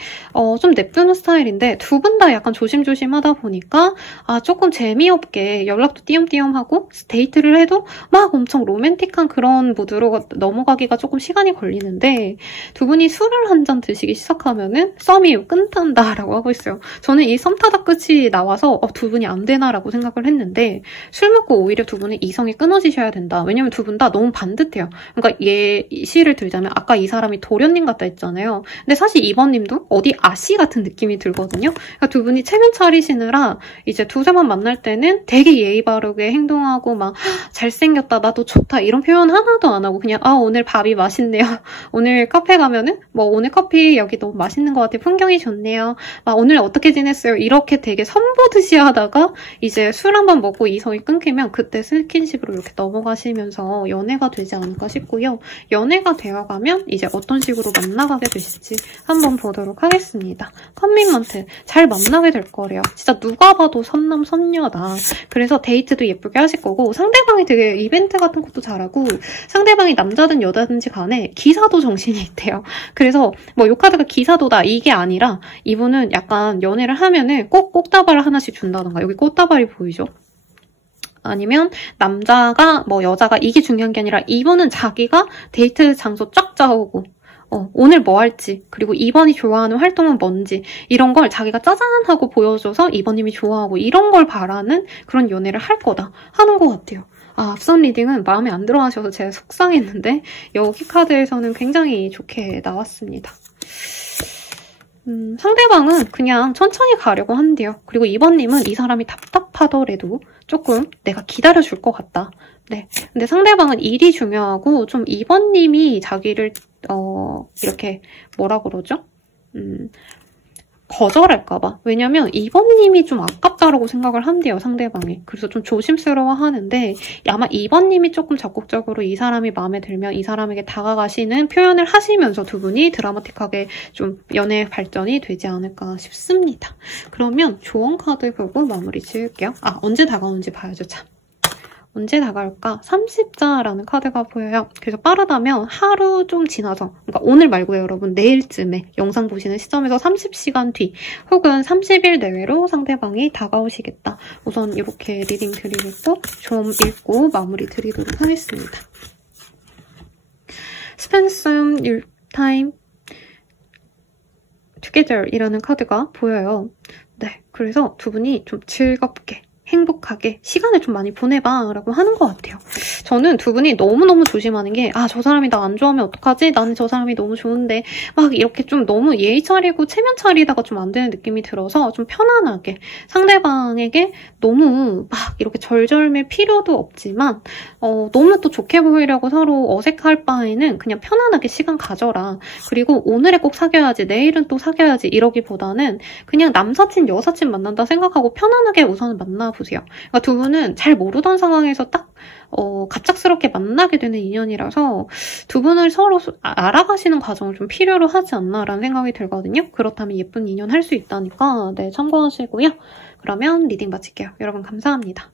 좀 냅두는 스타일인데 두 분 다 약간 조심조심하다 보니까 조금 재미없게 연락도 띄엄띄엄하고 데이트를 해도 막 엄청 로맨틱한 그런 무드로 넘어가기가 조금 시간이 걸리는데 두 분이 술을 한 잔 드시기 시작하면은 썸이 끝난다라고 하고 있어요. 저는 이 썸 타다 끝이 나와서 두 분이 안 되나라고 생각을 했는데 술 먹고 오히려 두 분의 이성이 끊어지셔야 된다. 왜냐면 두 분 다 너무 반듯해요. 그러니까 예시를 들자면 아까 이 사람이 도련님 같다 했잖아요. 근데 사실 2번님도 어디 아씨 같은 느낌이 들거든요. 그러니까 두 분이 체면 차리시느라 이제 두세 번 만날 때는 되게 예의 바르게 행동하고 막 잘생겼다, 나도 좋다 이런 표현 하나도 안 하고 그냥 오늘 밥이 맛있네요. 오늘 카페 가면은 뭐 오늘 커피 여기 너무 맛있는 것 같아요. 풍경이 좋네요. 오늘 어떻게 지냈어요? 이렇게 되게 선보듯이 하다가 이제 술 한 번 먹고 이성이 끊기면 그때 스킨십으로 이렇게 넘어가시면서 연애가 되지 않을까 싶고요. 연애가 되어가면 이제 어떤 식으로 만나가게 되실지 한번 보도록 하겠습니다. 커미먼트 잘 만나게 될 거래요. 진짜 누가 봐도 선남 선녀다. 그래서 데이트도 예쁘게 하실 거고 상대방이 되게 이벤트 같은 것도 잘하고 상대방이 남자든 여자든지 간에 기사도 정신이 있대요. 그래서 뭐 요 카드가 기사도다 이게 아니라 이분은 약간 연애를 하면은 꼭 꽃다발을 하나씩 준다던가 여기 꽃다발이 보이죠? 아니면 남자가 뭐 여자가 이게 중요한 게 아니라 이분은 자기가 데이트 장소 쫙 짜오고 오늘 뭐 할지 그리고 2번이 좋아하는 활동은 뭔지 이런 걸 자기가 짜잔하고 보여줘서 2번님이 좋아하고 이런 걸 바라는 그런 연애를 할 거다 하는 것 같아요. 앞선 리딩은 마음에 안 들어 하셔서 제가 속상했는데 여기 카드에서는 굉장히 좋게 나왔습니다. 상대방은 그냥 천천히 가려고 한대요. 그리고 2번님은 이 사람이 답답하더라도 조금 내가 기다려줄 것 같다. 네. 근데 상대방은 일이 중요하고 좀 2번님이 자기를 이렇게 뭐라 그러죠? 거절할까봐. 왜냐면 2번님이 좀 아깝다라고 생각을 한대요, 상대방이. 그래서 좀 조심스러워 하는데 아마 2번님이 조금 적극적으로 이 사람이 마음에 들면 이 사람에게 다가가시는 표현을 하시면서 두 분이 드라마틱하게 좀 연애 발전이 되지 않을까 싶습니다. 그러면 조언 카드 보고 마무리 지을게요. 언제 다가오는지 봐야죠, 참. 언제 다가올까? 30자라는 카드가 보여요. 그래서 빠르다면 하루 좀 지나서, 그러니까 오늘 말고요, 여러분. 내일쯤에 영상 보시는 시점에서 30시간 뒤 혹은 30일 내외로 상대방이 다가오시겠다. 우선 이렇게 리딩 드리고 좀 읽고 마무리 드리도록 하겠습니다. Spend some time together 이라는 카드가 보여요. 네, 그래서 두 분이 좀 즐겁게 행복하게 시간을 좀 많이 보내봐 라고 하는 것 같아요. 저는 두 분이 너무너무 조심하는 게 저 사람이 나 안 좋아하면 어떡하지? 나는 저 사람이 너무 좋은데 막 이렇게 좀 너무 예의 차리고 체면 차리다가 좀 안 되는 느낌이 들어서 좀 편안하게 상대방에게 너무 막 이렇게 절절맬 필요도 없지만 너무 또 좋게 보이려고 서로 어색할 바에는 그냥 편안하게 시간 가져라. 그리고 오늘에 꼭 사귀어야지 내일은 또 사귀어야지 이러기보다는 그냥 남사친 여사친 만난다 생각하고 편안하게 우선은 만나보세요. 그러니까 두 분은 잘 모르던 상황에서 딱 갑작스럽게 만나게 되는 인연이라서 두 분을 서로 알아가시는 과정을 좀 필요로 하지 않나라는 생각이 들거든요. 그렇다면 예쁜 인연 할 수 있다니까 네, 참고하시고요. 그러면 리딩 마칠게요. 여러분 감사합니다.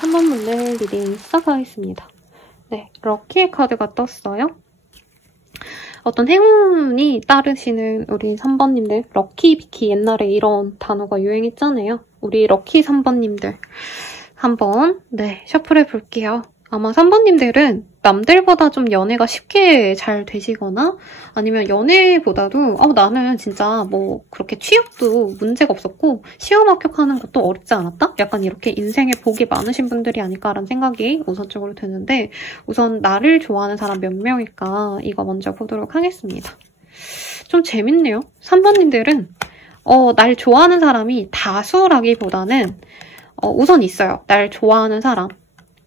한 번 문을 리딩 시작하겠습니다. 네, 럭키의 카드가 떴어요. 어떤 행운이 따르시는 우리 3번님들, 럭키 비키 옛날에 이런 단어가 유행했잖아요. 우리 럭키 3번님들 한번 셔플해 볼게요. 아마 3번님들은 남들보다 좀 연애가 쉽게 잘 되시거나 아니면 연애보다도 나는 진짜 뭐 그렇게 취업도 문제가 없었고 시험 합격하는 것도 어렵지 않았다? 약간 이렇게 인생에 복이 많으신 분들이 아닐까라는 생각이 우선적으로 드는데 우선 나를 좋아하는 사람 몇 명일까 이거 먼저 보도록 하겠습니다. 좀 재밌네요. 3번님들은 날 좋아하는 사람이 다수라기보다는 우선 있어요. 날 좋아하는 사람.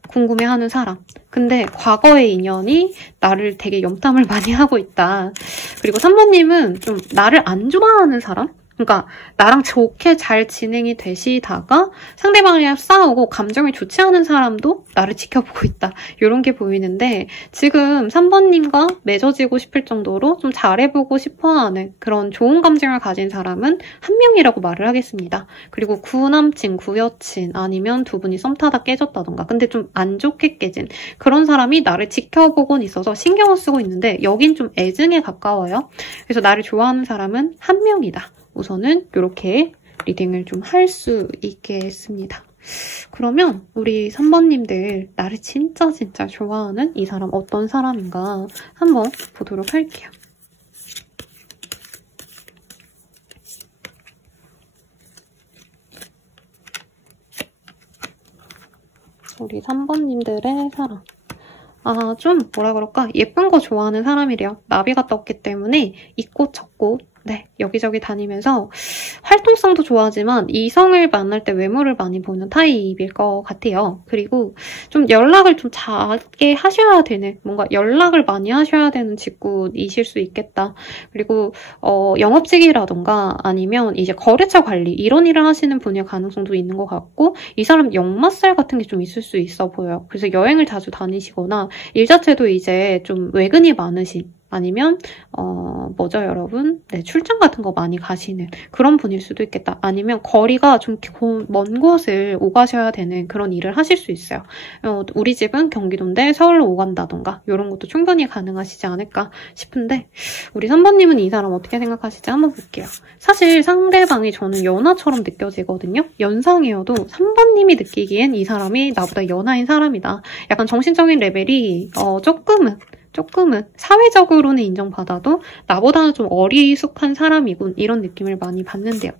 궁금해하는 사람. 근데 과거의 인연이 나를 되게 염탐을 많이 하고 있다. 그리고 3번님은 좀 나를 안 좋아하는 사람? 그러니까 나랑 좋게 잘 진행이 되시다가 상대방이랑 싸우고 감정이 좋지 않은 사람도 나를 지켜보고 있다. 이런 게 보이는데 지금 3번님과 맺어지고 싶을 정도로 좀 잘해보고 싶어하는 그런 좋은 감정을 가진 사람은 한 명이라고 말을 하겠습니다. 그리고 구남친, 구여친 아니면 두 분이 썸 타다 깨졌다던가 근데 좀 안 좋게 깨진 그런 사람이 나를 지켜보곤 있어서 신경을 쓰고 있는데 여긴 좀 애증에 가까워요. 그래서 나를 좋아하는 사람은 한 명이다. 우선은 이렇게 리딩을 좀 할 수 있겠습니다. 그러면 우리 3번님들 나를 진짜 좋아하는 이 사람 어떤 사람인가 한번 보도록 할게요. 우리 3번님들의 사람. 아, 좀 뭐라 그럴까? 예쁜 거 좋아하는 사람이래요. 나비가 떴기 때문에 이꽃 저꽃 네, 여기저기 다니면서 활동성도 좋아하지만 이성을 만날 때 외모를 많이 보는 타입일 것 같아요. 그리고 좀 연락을 좀 작게 하셔야 되는, 뭔가 연락을 많이 하셔야 되는 직군이실 수 있겠다. 그리고 영업직이라던가 아니면 이제 거래처 관리 이런 일을 하시는 분일 가능성도 있는 것 같고, 이 사람 역마살 같은 게 좀 있을 수 있어 보여요. 그래서 여행을 자주 다니시거나 일 자체도 이제 좀 외근이 많으신, 아니면 뭐죠 여러분? 네, 출장 같은 거 많이 가시는 그런 분일 수도 있겠다. 아니면 거리가 좀 먼 곳을 오가셔야 되는 그런 일을 하실 수 있어요. 우리 집은 경기도인데 서울로 오간다던가 이런 것도 충분히 가능하시지 않을까 싶은데, 우리 3번님은 이 사람 어떻게 생각하시지 한번 볼게요. 사실 상대방이 저는 연하처럼 느껴지거든요. 연상이어도 3번님이 느끼기엔 이 사람이 나보다 연하인 사람이다. 약간 정신적인 레벨이 조금은 사회적으로는 인정받아도 나보다는 좀 어리숙한 사람이군, 이런 느낌을 많이 받는데요.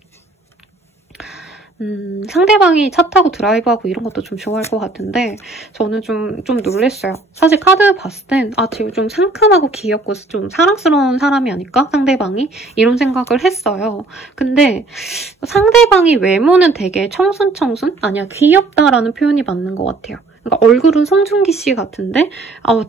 상대방이 차 타고 드라이브하고 이런 것도 좀 좋아할 것 같은데 저는 좀 놀랬어요. 사실 카드 봤을 땐 되게 좀 상큼하고 귀엽고 좀 사랑스러운 사람이 아닐까? 상대방이? 이런 생각을 했어요. 근데 상대방이 외모는 되게 청순? 아니야, 귀엽다라는 표현이 맞는 것 같아요. 그러니까 얼굴은 송중기 씨 같은데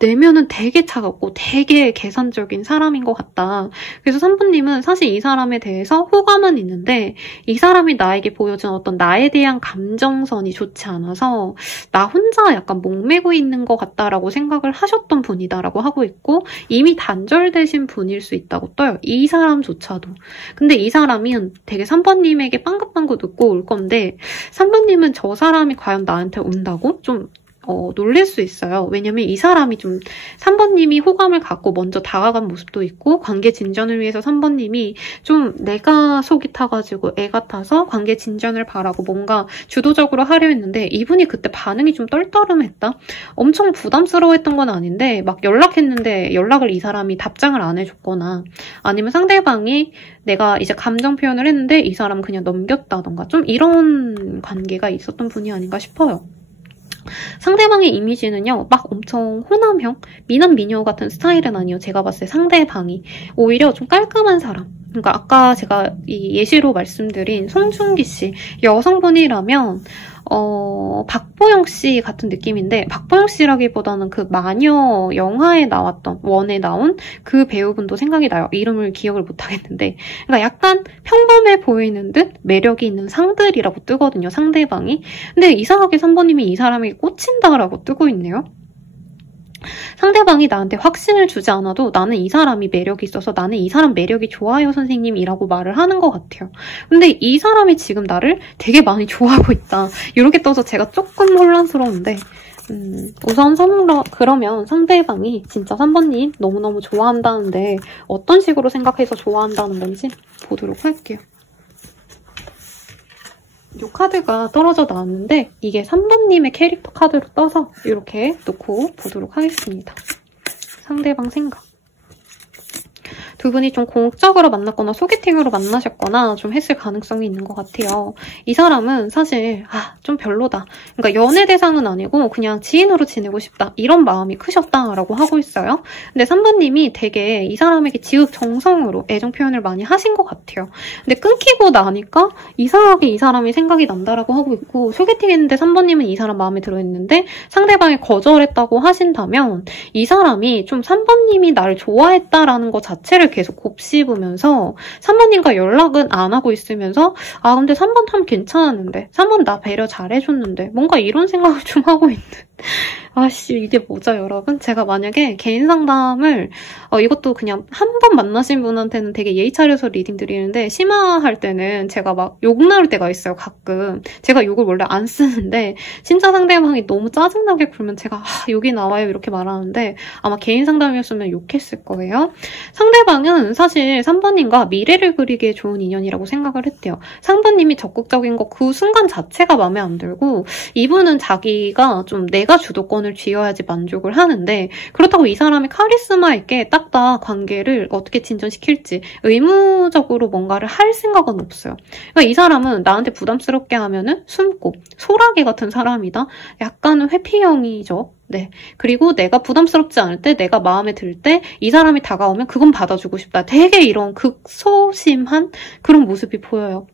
내면은 되게 차갑고 되게 계산적인 사람인 것 같다. 그래서 3번님은 사실 이 사람에 대해서 호감은 있는데 이 사람이 나에게 보여준 어떤 나에 대한 감정선이 좋지 않아서 나 혼자 약간 목매고 있는 것 같다라고 생각을 하셨던 분이다라고 하고 있고, 이미 단절되신 분일 수 있다고 떠요. 이 사람조차도. 근데 이 사람은 되게 3번님에게 빵긋빵긋 웃고 올 건데 3번님은 저 사람이 과연 나한테 온다고? 좀 놀랄 수 있어요. 왜냐면 이 사람이 좀 3번님이 호감을 갖고 먼저 다가간 모습도 있고, 관계 진전을 위해서 3번님이 좀 내가 속이 타가지고 애 같아서 관계 진전을 바라고 뭔가 주도적으로 하려 했는데 이분이 그때 반응이 좀 떨떠름했다? 엄청 부담스러워했던 건 아닌데 막 연락했는데 연락을 이 사람이 답장을 안 해줬거나, 아니면 상대방이 내가 이제 감정 표현을 했는데 이 사람은 그냥 넘겼다던가 좀 이런 관계가 있었던 분이 아닌가 싶어요. 상대방의 이미지는요, 막 엄청 호남형, 미남 미녀 같은 스타일은 아니에요. 제가 봤을 때 상대방이 오히려 좀 깔끔한 사람. 그러니까 아까 제가 이 예시로 말씀드린 송중기 씨, 여성분이라면 박보영 씨 같은 느낌인데, 박보영 씨라기보다는 그 마녀 영화에 나왔던, 원에 나온 그 배우분도 생각이 나요. 이름을 기억을 못하겠는데, 그러니까 약간 평범해 보이는 듯 매력이 있는 상들이라고 뜨거든요, 상대방이. 근데 이상하게 3번님이 이 사람에게 꽂힌다라고 뜨고 있네요. 상대방이 나한테 확신을 주지 않아도 나는 이 사람이 매력이 있어서 나는 이 사람 매력이 좋아요 선생님이라고 말을 하는 것 같아요. 근데 이 사람이 지금 나를 되게 많이 좋아하고 있다, 이렇게 떠서 제가 조금 혼란스러운데, 우선 그러면 상대방이 진짜 3번님 너무너무 좋아한다는데 어떤 식으로 생각해서 좋아한다는 건지 보도록 할게요. 이 카드가 떨어져 나왔는데 이게 3번님의 캐릭터 카드로 떠서 이렇게 놓고 보도록 하겠습니다. 상대방 생각. 두 분이 좀 공적으로 만났거나 소개팅으로 만나셨거나 좀 했을 가능성이 있는 것 같아요. 이 사람은 사실 좀 별로다. 그러니까 연애 대상은 아니고 그냥 지인으로 지내고 싶다, 이런 마음이 크셨다라고 하고 있어요. 근데 3번님이 되게 이 사람에게 지극정성으로 애정 표현을 많이 하신 것 같아요. 근데 끊기고 나니까 이상하게 이 사람이 생각이 난다라고 하고 있고, 소개팅했는데 3번님은 이 사람 마음에 들어했는데 상대방이 거절했다고 하신다면 이 사람이 좀 3번님이 나를 좋아했다라는 것 자체를 계속 곱씹으면서 3번님과 연락은 안 하고 있으면서 근데 3번 참 괜찮았는데, 3번 나 배려 잘해줬는데, 뭔가 이런 생각을 좀 하고 있는. 이게 뭐죠 여러분? 제가 만약에 개인 상담을 이것도 그냥 한 번 만나신 분한테는 되게 예의 차려서 리딩 드리는데, 심화할 때는 제가 막 욕 나올 때가 있어요. 가끔 제가 욕을 원래 안 쓰는데 진짜 상대방이 너무 짜증나게 굴면 제가 욕이 나와요 이렇게 말하는데, 아마 개인 상담이었으면 욕했을 거예요. 상대방이 상대방은 사실 3번님과 미래를 그리기에 좋은 인연이라고 생각을 했대요. 3번님이 적극적인 거 그 순간 자체가 마음에 안 들고 이분은 자기가 좀 내가 주도권을 쥐어야지 만족을 하는데 그렇다고 이 사람이 카리스마 있게 딱딱 관계를 어떻게 진전시킬지 의무적으로 뭔가를 할 생각은 없어요. 그러니까 이 사람은 나한테 부담스럽게 하면은 숨고 소라게 같은 사람이다. 약간 회피형이죠. 네. 그리고 내가 부담스럽지 않을 때, 내가 마음에 들 때, 이 사람이 다가오면 그건 받아주고 싶다. 되게 이런 극소심한 그런 모습이 보여요.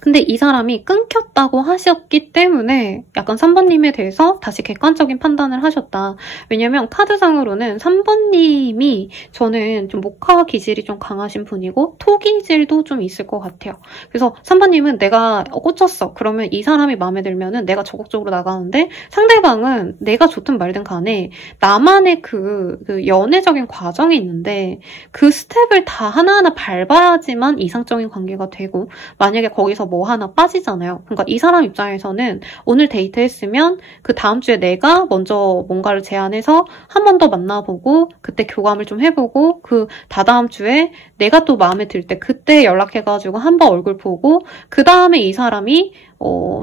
근데 이 사람이 끊겼다고 하셨기 때문에 약간 3번님에 대해서 다시 객관적인 판단을 하셨다. 왜냐면 카드상으로는 3번님이 저는 좀 목화 기질이 좀 강하신 분이고 토 기질도 좀 있을 것 같아요. 그래서 3번님은 내가 꽂혔어. 그러면 이 사람이 마음에 들면은 내가 적극적으로 나가는데 상대방은 내가 좋든 말든 간에 나만의 그 연애적인 과정이 있는데 그 스텝을 다 하나하나 밟아야지만 이상적인 관계가 되고 만약에 거기서 뭐 하나 빠지잖아요. 그러니까 이 사람 입장에서는 오늘 데이트했으면 그 다음 주에 내가 먼저 뭔가를 제안해서 한 번 더 만나보고 그때 교감을 좀 해보고 그 다다음 주에 내가 또 마음에 들 때 그때 연락해가지고 한 번 얼굴 보고 그 다음에 이 사람이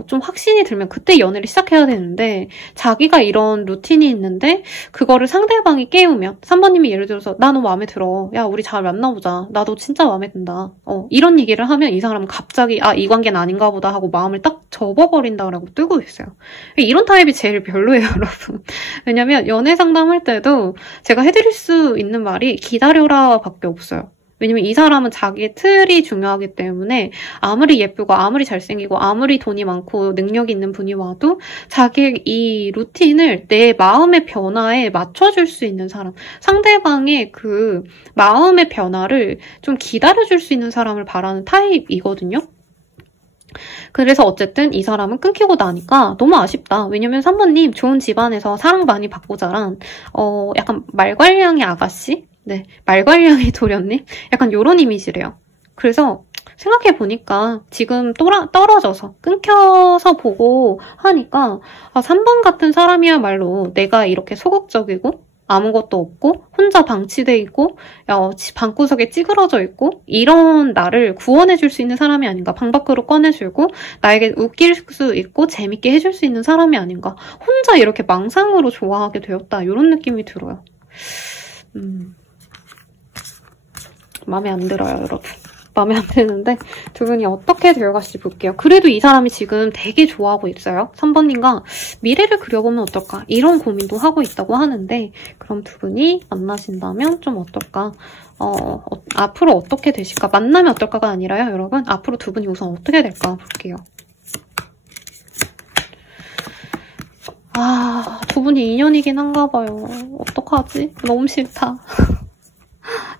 좀 확신이 들면 그때 연애를 시작해야 되는데 자기가 이런 루틴이 있는데 그거를 상대방이 깨우면 3번님이 예를 들어서 나 너 마음에 들어. 야 우리 잘 만나보자. 나도 진짜 마음에 든다. 이런 얘기를 하면 이 사람은 갑자기 아 이 관계는 아닌가 보다 하고 마음을 딱 접어버린다라고 뜨고 있어요. 이런 타입이 제일 별로예요 여러분. 왜냐면 연애 상담할 때도 제가 해드릴 수 있는 말이 기다려라 밖에 없어요. 왜냐면 이 사람은 자기의 틀이 중요하기 때문에 아무리 예쁘고 아무리 잘생기고 아무리 돈이 많고 능력이 있는 분이 와도 자기의 이 루틴을 내 마음의 변화에 맞춰줄 수 있는 사람, 상대방의 그 마음의 변화를 좀 기다려줄 수 있는 사람을 바라는 타입이거든요. 그래서 어쨌든 이 사람은 끊기고 나니까 너무 아쉽다. 왜냐면 3번님 좋은 집안에서 사랑 많이 받고 자란 약간 말괄량의 아가씨? 네, 말괄량의 도련님? 약간 요런 이미지래요. 그래서 생각해보니까 지금 떨어져서 끊겨서 보고 하니까 3번 같은 사람이야말로 내가 이렇게 소극적이고 아무것도 없고 혼자 방치돼 있고 방구석에 찌그러져 있고 이런 나를 구원해줄 수 있는 사람이 아닌가. 방 밖으로 꺼내주고 나에게 웃길 수 있고 재밌게 해줄 수 있는 사람이 아닌가. 혼자 이렇게 망상으로 좋아하게 되었다. 이런 느낌이 들어요. 마음에 안 들어요, 여러분. 마음에 안 드는데 두 분이 어떻게 되어갈지 볼게요. 그래도 이 사람이 지금 되게 좋아하고 있어요. 3번님과 미래를 그려보면 어떨까? 이런 고민도 하고 있다고 하는데 그럼 두 분이 만나신다면 좀 어떨까? 앞으로 어떻게 되실까? 만나면 어떨까가 아니라요, 여러분. 앞으로 두 분이 우선 어떻게 될까 볼게요. 두 분이 인연이긴 한가 봐요. 어떡하지? 너무 싫다.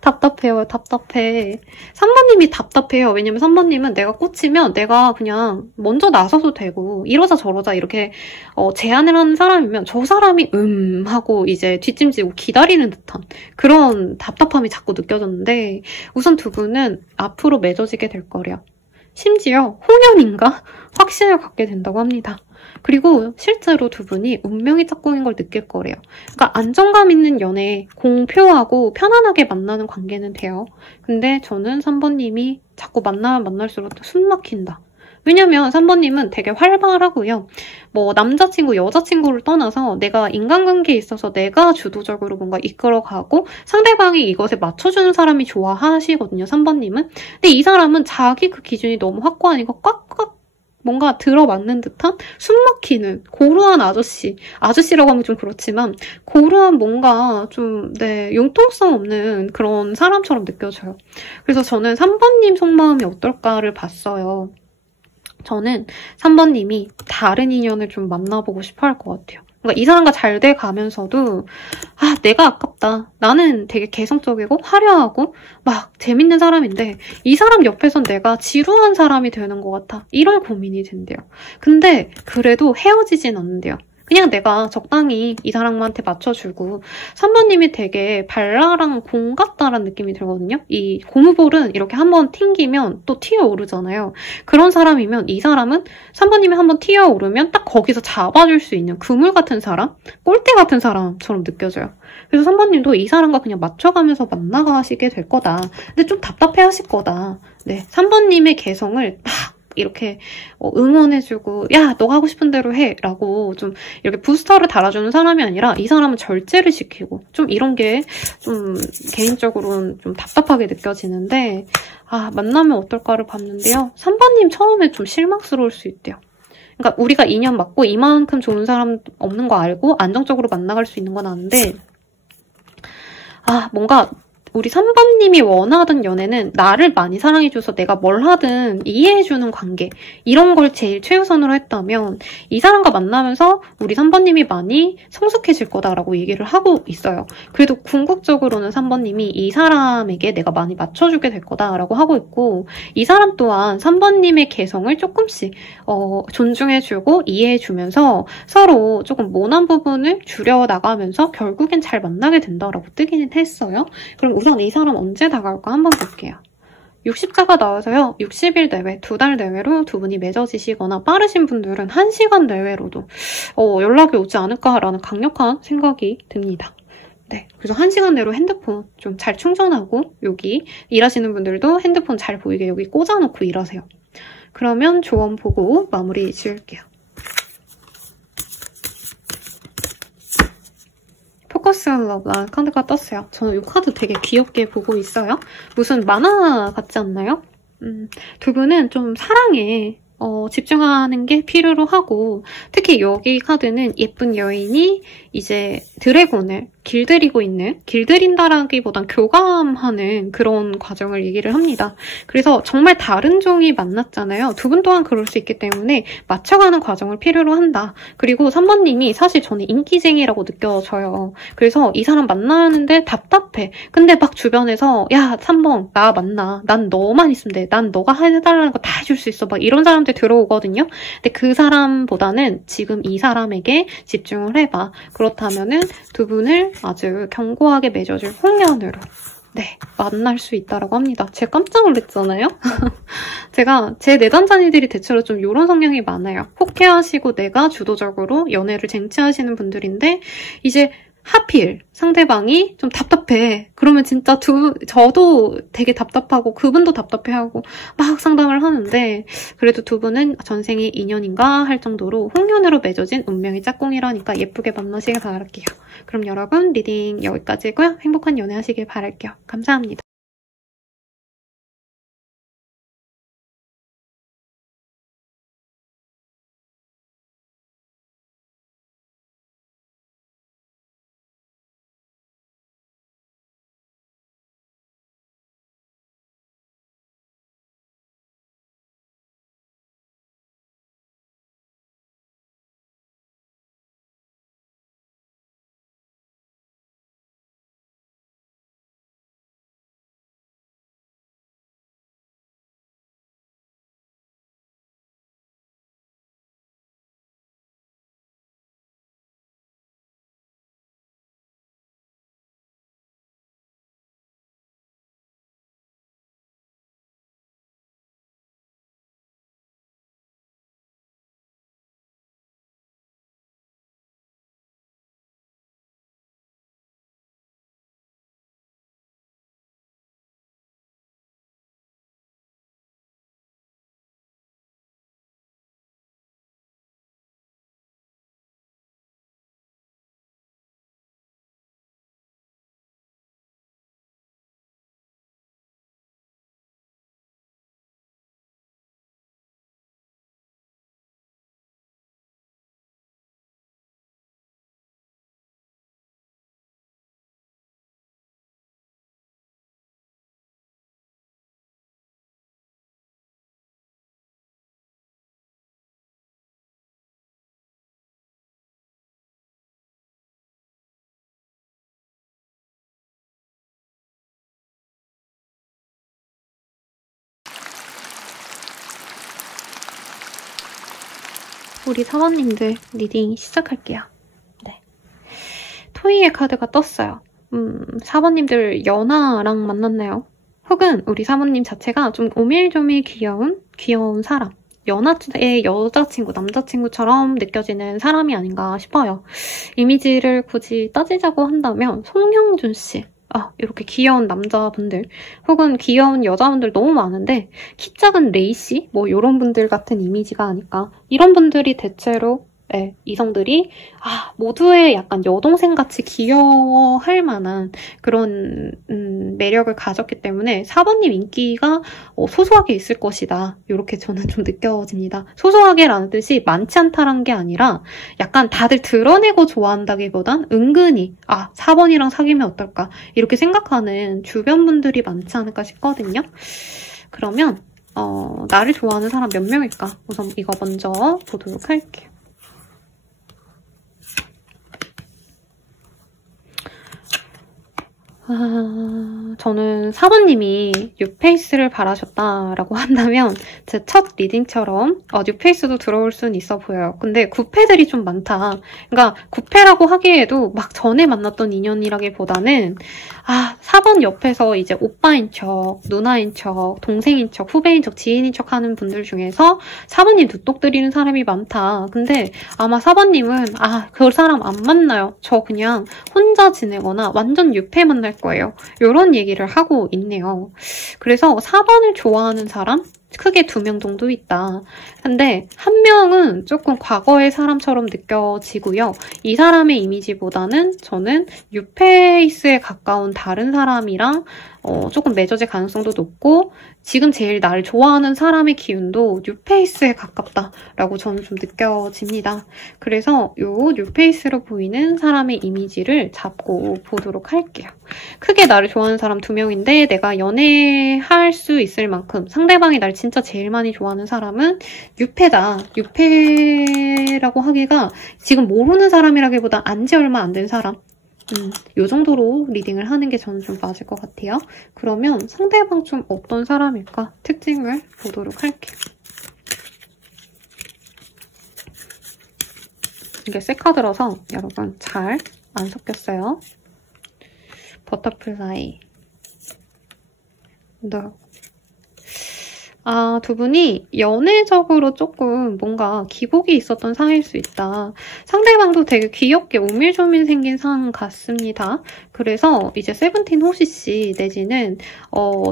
답답해요. 답답해. 3번님이 답답해요. 왜냐면 3번님은 내가 꽂히면 내가 그냥 먼저 나서도 되고 이러자 저러자 이렇게 제안을 하는 사람이면 저 사람이 하고 이제 뒷짐지고 기다리는 듯한 그런 답답함이 자꾸 느껴졌는데 우선 두 분은 앞으로 맺어지게 될 거래요. 심지어 홍연인가? 확신을 갖게 된다고 합니다. 그리고 실제로 두 분이 운명의 짝꿍인 걸 느낄 거래요. 그러니까 안정감 있는 연애, 공표하고 편안하게 만나는 관계는 돼요. 근데 저는 3번님이 자꾸 만나면 만날수록 숨 막힌다. 왜냐면 3번님은 되게 활발하고요. 뭐 남자친구, 여자친구를 떠나서 내가 인간관계에 있어서 내가 주도적으로 뭔가 이끌어가고 상대방이 이것에 맞춰주는 사람이 좋아하시거든요. 3번님은. 근데 이 사람은 자기 그 기준이 너무 확고하니까 꽉꽉 뭔가 들어맞는 듯한 숨막히는 고루한 아저씨라고 하면 좀 그렇지만 고루한 뭔가 좀 융통성 없는 그런 사람처럼 느껴져요. 그래서 저는 3번님 속마음이 어떨까를 봤어요. 저는 3번님이 다른 인연을 좀 만나보고 싶어 할 것 같아요. 그러니까 이 사람과 잘 돼가면서도 내가 아깝다. 나는 되게 개성적이고 화려하고 막 재밌는 사람인데 이 사람 옆에선 내가 지루한 사람이 되는 것 같아. 이런 고민이 된대요. 근데 그래도 헤어지진 않는데요. 그냥 내가 적당히 이 사람한테 맞춰주고 3번님이 되게 발랄한 공 같다라는 느낌이 들거든요. 이 고무볼은 이렇게 한번 튕기면 또 튀어오르잖아요. 그런 사람이면 이 사람은 3번님이 한번 튀어오르면 딱 거기서 잡아줄 수 있는 그물 같은 사람? 꼴대 같은 사람처럼 느껴져요. 그래서 3번님도 이 사람과 그냥 맞춰가면서 만나가시게 될 거다. 근데 좀 답답해 하실 거다. 네, 3번님의 개성을 막 이렇게 응원해주고 야 너가 하고 싶은 대로 해 라고 좀 이렇게 부스터를 달아주는 사람이 아니라 이 사람은 절제를 시키고 좀 이런 게 좀 개인적으로는 좀 답답하게 느껴지는데 만나면 어떨까를 봤는데요. 3번님 처음에 좀 실망스러울 수 있대요. 그러니까 우리가 인연 맞고 이만큼 좋은 사람 없는 거 알고 안정적으로 만나갈 수 있는 건 아는데 뭔가 우리 3번님이 원하던 연애는 나를 많이 사랑해줘서 내가 뭘 하든 이해해주는 관계 이런 걸 제일 최우선으로 했다면 이 사람과 만나면서 우리 3번님이 많이 성숙해질 거다라고 얘기를 하고 있어요. 그래도 궁극적으로는 3번님이 이 사람에게 내가 많이 맞춰주게 될 거다라고 하고 있고 이 사람 또한 3번님의 개성을 조금씩 존중해주고 이해해주면서 서로 조금 모난 부분을 줄여나가면서 결국엔 잘 만나게 된다라고 뜨기는 했어요. 그럼 우선 이 사람 언제 다가올까 한번 볼게요. 60자가 나와서요. 60일 내외, 2달 내외로 두 분이 맺어지시거나 빠르신 분들은 1시간 내외로도 연락이 오지 않을까라는 강력한 생각이 듭니다. 네, 그래서 1시간 내로 핸드폰 좀 잘 충전하고 여기 일하시는 분들도 핸드폰 잘 보이게 여기 꽂아놓고 일하세요. 그러면 조언 보고 마무리 지을게요. 포커스 온 러브라는 카드가 떴어요. 저는 이 카드 되게 귀엽게 보고 있어요. 무슨 만화 같지 않나요? 두 분은 좀 사랑에 집중하는 게 필요로 하고 특히 여기 카드는 예쁜 여인이 이제 드래곤을 길들인다라기보단 교감하는 그런 과정을 얘기를 합니다. 그래서 정말 다른 종이 만났잖아요. 두 분 또한 그럴 수 있기 때문에 맞춰가는 과정을 필요로 한다. 그리고 3번님이 사실 저는 인기쟁이라고 느껴져요. 그래서 이 사람 만나는데 답답해. 근데 막 주변에서 야 3번 나 만나. 난 너만 있으면 돼. 난 너가 해달라는 거 다 해줄 수 있어. 막 이런 사람들 들어오거든요. 근데 그 사람보다는 지금 이 사람에게 집중을 해봐. 그렇다면은 두 분을 아주 견고하게 맺어줄 홍련으로 만날 수 있다고 합니다. 제가 깜짝 놀랐잖아요? 제 내담자니들이 대체로 좀 이런 성향이 많아요. 호쾌하시고 내가 주도적으로 연애를 쟁취하시는 분들인데 이제 하필 상대방이 좀 답답해. 그러면 진짜 저도 되게 답답하고 그분도 답답해하고 막 상담을 하는데 그래도 두 분은 전생의 인연인가 할 정도로 홍련으로 맺어진 운명의 짝꿍이라니까 예쁘게 만나시길 바랄게요. 그럼 여러분 리딩 여기까지고요. 행복한 연애 하시길 바랄게요. 감사합니다. 우리 4번님들 리딩 시작할게요. 네. 토이의 카드가 떴어요. 4번님들 연하랑 만났나요? 혹은 우리 4번님 자체가 좀 오밀조밀 귀여운 사람. 연하의 여자친구, 남자친구처럼 느껴지는 사람이 아닌가 싶어요. 이미지를 굳이 따지자고 한다면 송영준 씨. 이렇게 귀여운 남자분들 혹은 귀여운 여자분들 너무 많은데 키 작은 레이씨? 뭐 이런 분들 같은 이미지가 아닐까. 이런 분들이 대체로 이성들이 모두의 약간 여동생같이 귀여워할 만한 그런 매력을 가졌기 때문에 4번님 인기가 소소하게 있을 것이다. 이렇게 저는 좀 느껴집니다. 소소하게라는 뜻이 많지 않다라는 게 아니라 약간 다들 드러내고 좋아한다기보단 은근히 4번이랑 사귀면 어떨까 이렇게 생각하는 주변 분들이 많지 않을까 싶거든요. 그러면 나를 좋아하는 사람 몇 명일까? 우선 이거 먼저 보도록 할게요. 저는 4번님이 뉴페이스를 바라셨다라고 한다면 제 첫 리딩처럼 뉴페이스도 들어올 수는 있어 보여요. 근데 구패들이 좀 많다. 그러니까 구패라고 하기에도 막 전에 만났던 인연이라기보다는 4번 옆에서 이제 오빠인 척, 누나인 척, 동생인 척, 후배인 척, 지인인 척 하는 분들 중에서 4번님 두똑 들이는 사람이 많다. 근데 아마 4번님은 그 사람 안 만나요. 저 그냥 혼자 지내거나 완전 유패 만날 거예요. 이런 얘기를 하고 있네요. 그래서 4번을 좋아하는 사람? 크게 2명 정도 있다. 근데 한 명은 조금 과거의 사람처럼 느껴지고요. 이 사람의 이미지보다는 저는 뉴페이스에 가까운 다른 사람이랑 조금 맺어질 가능성도 높고 지금 제일 나를 좋아하는 사람의 기운도 뉴페이스에 가깝다라고 저는 좀 느껴집니다. 그래서 요 뉴페이스로 보이는 사람의 이미지를 잡고 보도록 할게요. 크게 나를 좋아하는 사람 2명인데 내가 연애할 수 있을 만큼 상대방이 날 진짜 제일 많이 좋아하는 사람은 유패다. 유패라고 하기가 지금 모르는 사람이라기보다 안지 얼마 안 된 사람. 요 정도로 리딩을 하는 게 저는 좀 맞을 것 같아요. 그러면 상대방 좀 어떤 사람일까? 특징을 보도록 할게요. 이게 새 카드라서 여러분 잘 안 섞였어요. 버터플라이. 두 분이 연애적으로 조금 뭔가 기복이 있었던 사이일 수 있다. 상대방도 되게 귀엽게 오밀조밀 생긴 상 같습니다. 그래서 이제 세븐틴 호시 씨 내지는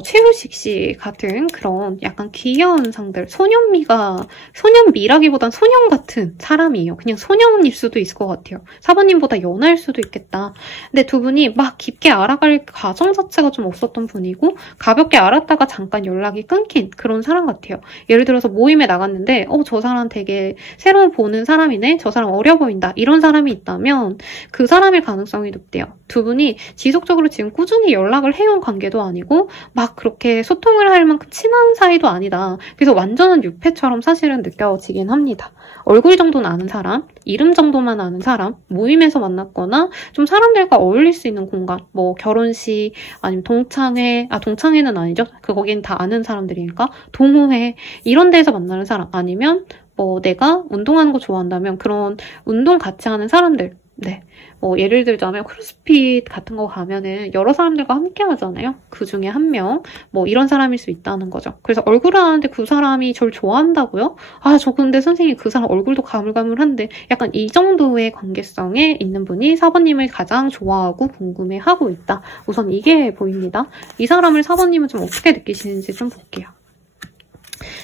최우식 씨 같은 그런 약간 귀여운 상들, 소년미라기보단 소년 같은 사람이에요. 그냥 소년일 수도 있을 것 같아요. 4번님보다 연하일 수도 있겠다. 근데 두 분이 막 깊게 알아갈 과정 자체가 좀 없었던 분이고 가볍게 알았다가 잠깐 연락이 끊긴 그런 사람 같아요. 예를 들어서 모임에 나갔는데 저 사람 되게 새로 보는 사람이네? 저 사람 어려 보인다. 이런 사람이 있다면 그 사람일 가능성이 높대요. 두 분이 지속적으로 지금 꾸준히 연락을 해온 관계도 아니고 막 그렇게 소통을 할 만큼 친한 사이도 아니다. 그래서 완전한 유패처럼 사실은 느껴지긴 합니다. 얼굴 정도는 아는 사람, 이름 정도만 아는 사람, 모임에서 만났거나 좀 사람들과 어울릴 수 있는 공간, 뭐 결혼식, 아니면 동창회, 동창회는 아니죠. 거긴 다 아는 사람들이니까 동호회 이런 데서 만나는 사람, 아니면 뭐 내가 운동하는 거 좋아한다면 그런 운동 같이 하는 사람들. 네. 예를 들자면 크로스핏 같은 거 가면은 여러 사람들과 함께 하잖아요. 그 중에 한 명, 이런 사람일 수 있다는 거죠. 그래서 얼굴을 아는데 그 사람이 저를 좋아한다고요? 저 근데 선생님 그 사람 얼굴도 가물가물한데 약간 이 정도의 관계성에 있는 분이 4번님을 가장 좋아하고 궁금해하고 있다. 우선 이게 보입니다. 이 사람을 4번님은 좀 어떻게 느끼시는지 좀 볼게요.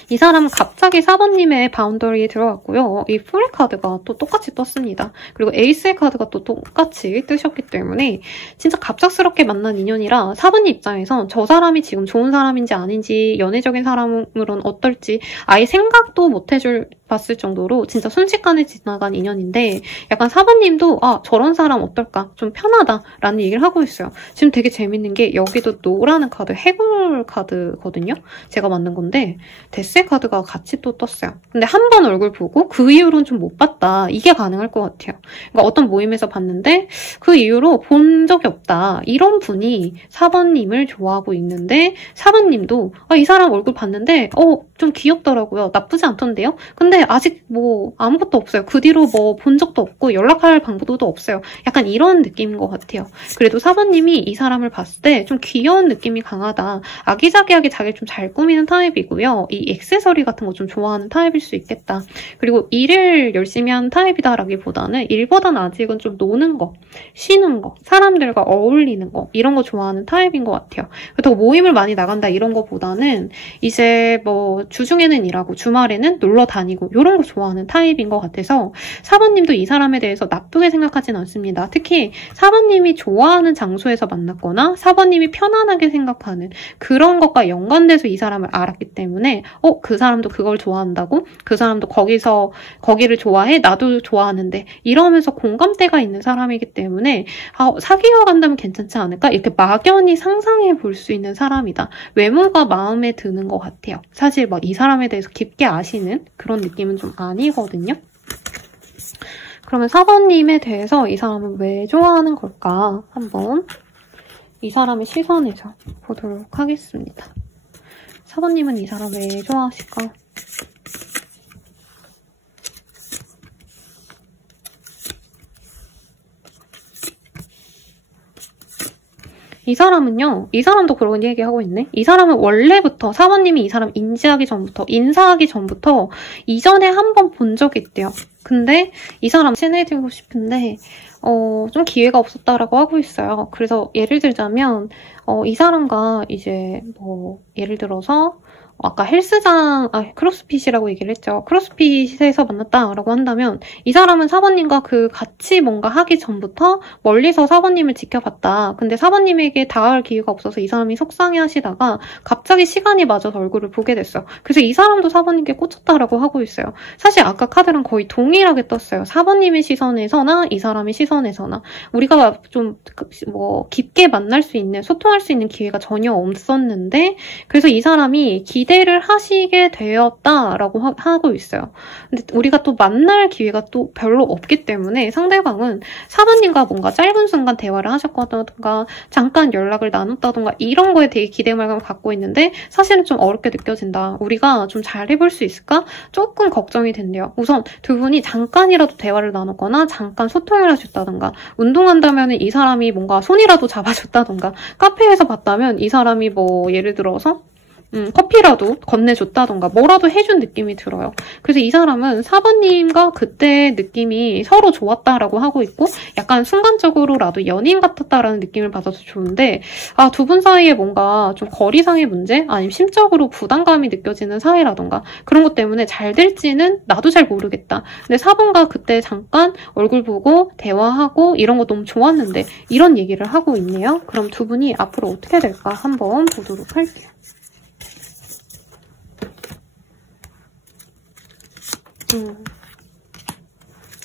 이 사람은 갑자기 4번님의 바운더리에 들어갔고요. 이 풀의 카드가 또 똑같이 떴습니다. 그리고 에이스의 카드가 또 똑같이 뜨셨기 때문에 진짜 갑작스럽게 만난 인연이라 4번님 입장에선 저 사람이 지금 좋은 사람인지 아닌지 연애적인 사람으로는 어떨지 아예 생각도 못 해줄 봤을 정도로 진짜 순식간에 지나간 인연인데 약간 4번님도 저런 사람 어떨까? 좀 편하다라는 얘기를 하고 있어요. 지금 되게 재밌는 게 여기도 노라는 카드, 해골 카드거든요. 제가 만든 건데 데스 카드가 같이 또 떴어요. 근데 한 번 얼굴 보고 그 이후로는 좀 못 봤다. 이게 가능할 것 같아요. 그러니까 어떤 모임에서 봤는데 그 이후로 본 적이 없다. 이런 분이 4번님을 좋아하고 있는데 4번님도 이 사람 얼굴 봤는데 좀 귀엽더라고요. 나쁘지 않던데요? 근데 근데 아직 뭐 아무것도 없어요. 그 뒤로 뭐 본 적도 없고 연락할 방법도 없어요. 약간 이런 느낌인 것 같아요. 그래도 4번님이 이 사람을 봤을 때 좀 귀여운 느낌이 강하다. 아기자기하게 자기를 좀 잘 꾸미는 타입이고요. 이 액세서리 같은 거 좀 좋아하는 타입일 수 있겠다. 그리고 일을 열심히 하는 타입이다라기보다는 일보다는 아직은 좀 노는 거, 쉬는 거, 사람들과 어울리는 거 이런 거 좋아하는 타입인 것 같아요. 그렇다고 모임을 많이 나간다 이런 거보다는 이제 뭐 주중에는 일하고 주말에는 놀러 다니고 이런 거 좋아하는 타입인 것 같아서 4번님도 이 사람에 대해서 나쁘게 생각하진 않습니다. 특히 4번님이 좋아하는 장소에서 만났거나 4번님이 편안하게 생각하는 그런 것과 연관돼서 이 사람을 알았기 때문에 그 사람도 그걸 좋아한다고? 그 사람도 거기를 좋아해? 나도 좋아하는데 이러면서 공감대가 있는 사람이기 때문에 사귀어 간다면 괜찮지 않을까? 이렇게 막연히 상상해 볼 수 있는 사람이다. 외모가 마음에 드는 것 같아요. 사실 막 이 사람에 대해서 깊게 아시는 그런 느낌은 좀 아니거든요. 그러면 4번님에 대해서 이 사람은 왜 좋아하는 걸까? 한번 이 사람의 시선에서 보도록 하겠습니다. 4번님은 이 사람 왜 좋아하실까? 이 사람은요, 이 사람도 그런 얘기하고 있네. 이 사람은 원래부터 4번님이 이 사람 인지하기 전부터, 인사하기 전부터 이전에 한 번 본 적이 있대요. 근데 이 사람 친해지고 싶은데 좀 기회가 없었다라고 하고 있어요. 그래서 예를 들자면 이 사람과 이제 뭐 예를 들어서 아까 헬스장, 크로스핏이라고 얘기를 했죠. 크로스핏에서 만났다라고 한다면 이 사람은 4번님과 같이 뭔가 하기 전부터 멀리서 4번님을 지켜봤다. 근데 4번님에게 다가갈 기회가 없어서 이 사람이 속상해하시다가 갑자기 시간이 맞아서 얼굴을 보게 됐어요. 그래서 이 사람도 4번님께 꽂혔다라고 하고 있어요. 사실 아까 카드랑 거의 동일하게 떴어요. 4번님의 시선에서나 이 사람의 시선에서나 우리가 좀 뭐 깊게 만날 수 있는, 소통할 수 있는 기회가 전혀 없었는데 그래서 이 사람이 기대를 하시게 되었다라고 하고 있어요. 근데 우리가 또 만날 기회가 또 별로 없기 때문에 상대방은 4번님과 뭔가 짧은 순간 대화를 하셨다던가 잠깐 연락을 나눴다던가 이런 거에 되게 기대감을 갖고 있는데 사실은 좀 어렵게 느껴진다. 우리가 좀 잘 해볼 수 있을까? 조금 걱정이 된대요. 우선 두 분이 잠깐이라도 대화를 나눴거나 잠깐 소통을 하셨다던가 운동한다면 이 사람이 뭔가 손이라도 잡아줬다던가 카페에서 봤다면 이 사람이 뭐 예를 들어서 커피라도 건네줬다던가 뭐라도 해준 느낌이 들어요. 그래서 이 사람은 4번님과 그때 느낌이 서로 좋았다라고 하고 있고 약간 순간적으로라도 연인 같았다라는 느낌을 받아서 좋은데 두 분 사이에 뭔가 좀 거리상의 문제? 아니면 심적으로 부담감이 느껴지는 사이라던가 그런 것 때문에 잘 될지는 나도 잘 모르겠다. 근데 4번과 그때 잠깐 얼굴 보고 대화하고 이런 거 너무 좋았는데 이런 얘기를 하고 있네요. 그럼 두 분이 앞으로 어떻게 될까 한번 보도록 할게요.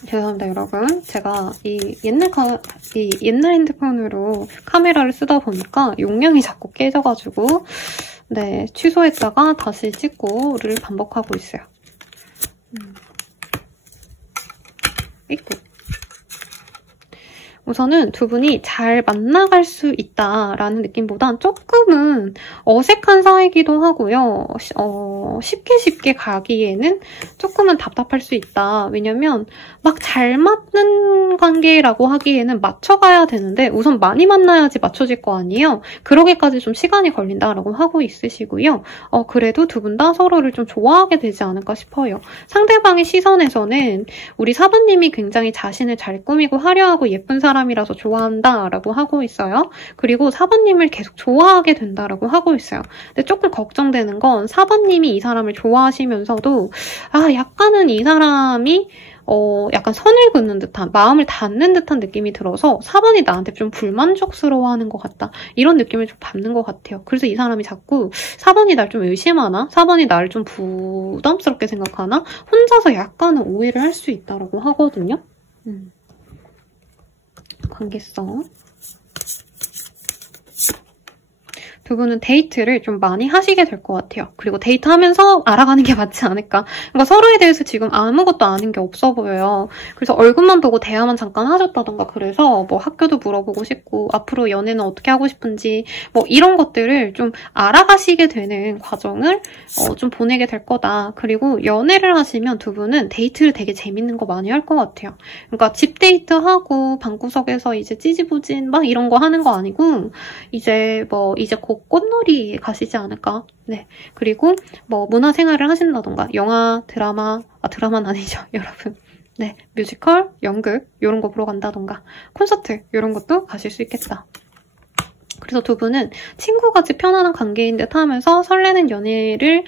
죄송합니다, 여러분. 제가 이 옛날 핸드폰으로 카메라를 쓰다 보니까 용량이 자꾸 깨져가지고 네, 취소했다가 다시 찍고를 반복하고 있어요. 우선은 두 분이 잘 만나갈 수 있다라는 느낌보단 조금은 어색한 사이기도 하고요. 쉽게 가기에는 조금은 답답할 수 있다. 왜냐면 막 잘 맞는 관계라고 하기에는 맞춰가야 되는데 우선 많이 만나야지 맞춰질 거 아니에요. 그러기까지 좀 시간이 걸린다라고 하고 있으시고요. 그래도 두 분 다 서로를 좀 좋아하게 되지 않을까 싶어요. 상대방의 시선에서는 우리 4번님이 굉장히 자신을 잘 꾸미고 화려하고 예쁜 사람이라서 좋아한다라고 하고 있어요. 그리고 4번님을 계속 좋아하게 된다라고 하고 있어요. 근데 조금 걱정되는 건 4번님이 이 사람을 좋아하시면서도 약간은 이 사람이 약간 선을 긋는 듯한, 마음을 닫는 듯한 느낌이 들어서 4번이 나한테 좀 불만족스러워하는 것 같다. 이런 느낌을 좀 받는 것 같아요. 그래서 이 사람이 자꾸 4번이 날 좀 의심하나? 4번이 나를 좀 부담스럽게 생각하나? 혼자서 약간은 오해를 할 수 있다고 하거든요. 관계성. 두 분은 데이트를 좀 많이 하시게 될 것 같아요. 그리고 데이트하면서 알아가는 게 맞지 않을까. 그러니까 서로에 대해서 지금 아무것도 아는 게 없어 보여요. 그래서 얼굴만 보고 대화만 잠깐 하셨다던가 그래서 뭐 학교도 물어보고 싶고 앞으로 연애는 어떻게 하고 싶은지 뭐 이런 것들을 좀 알아가시게 되는 과정을 좀 보내게 될 거다. 그리고 연애를 하시면 두 분은 데이트를 되게 재밌는 거 많이 할 것 같아요. 그러니까 집 데이트하고 방구석에서 이제 찌지부진 막 이런 거 하는 거 아니고 이제 곧 꽃놀이 가시지 않을까. 네. 그리고 뭐 문화생활을 하신다던가 영화, 드라마는 아니죠, 여러분. 네. 뮤지컬, 연극 이런 거 보러 간다던가 콘서트 이런 것도 가실 수 있겠다. 그래서 두 분은 친구같이 편안한 관계인 듯 하면서 설레는 연애를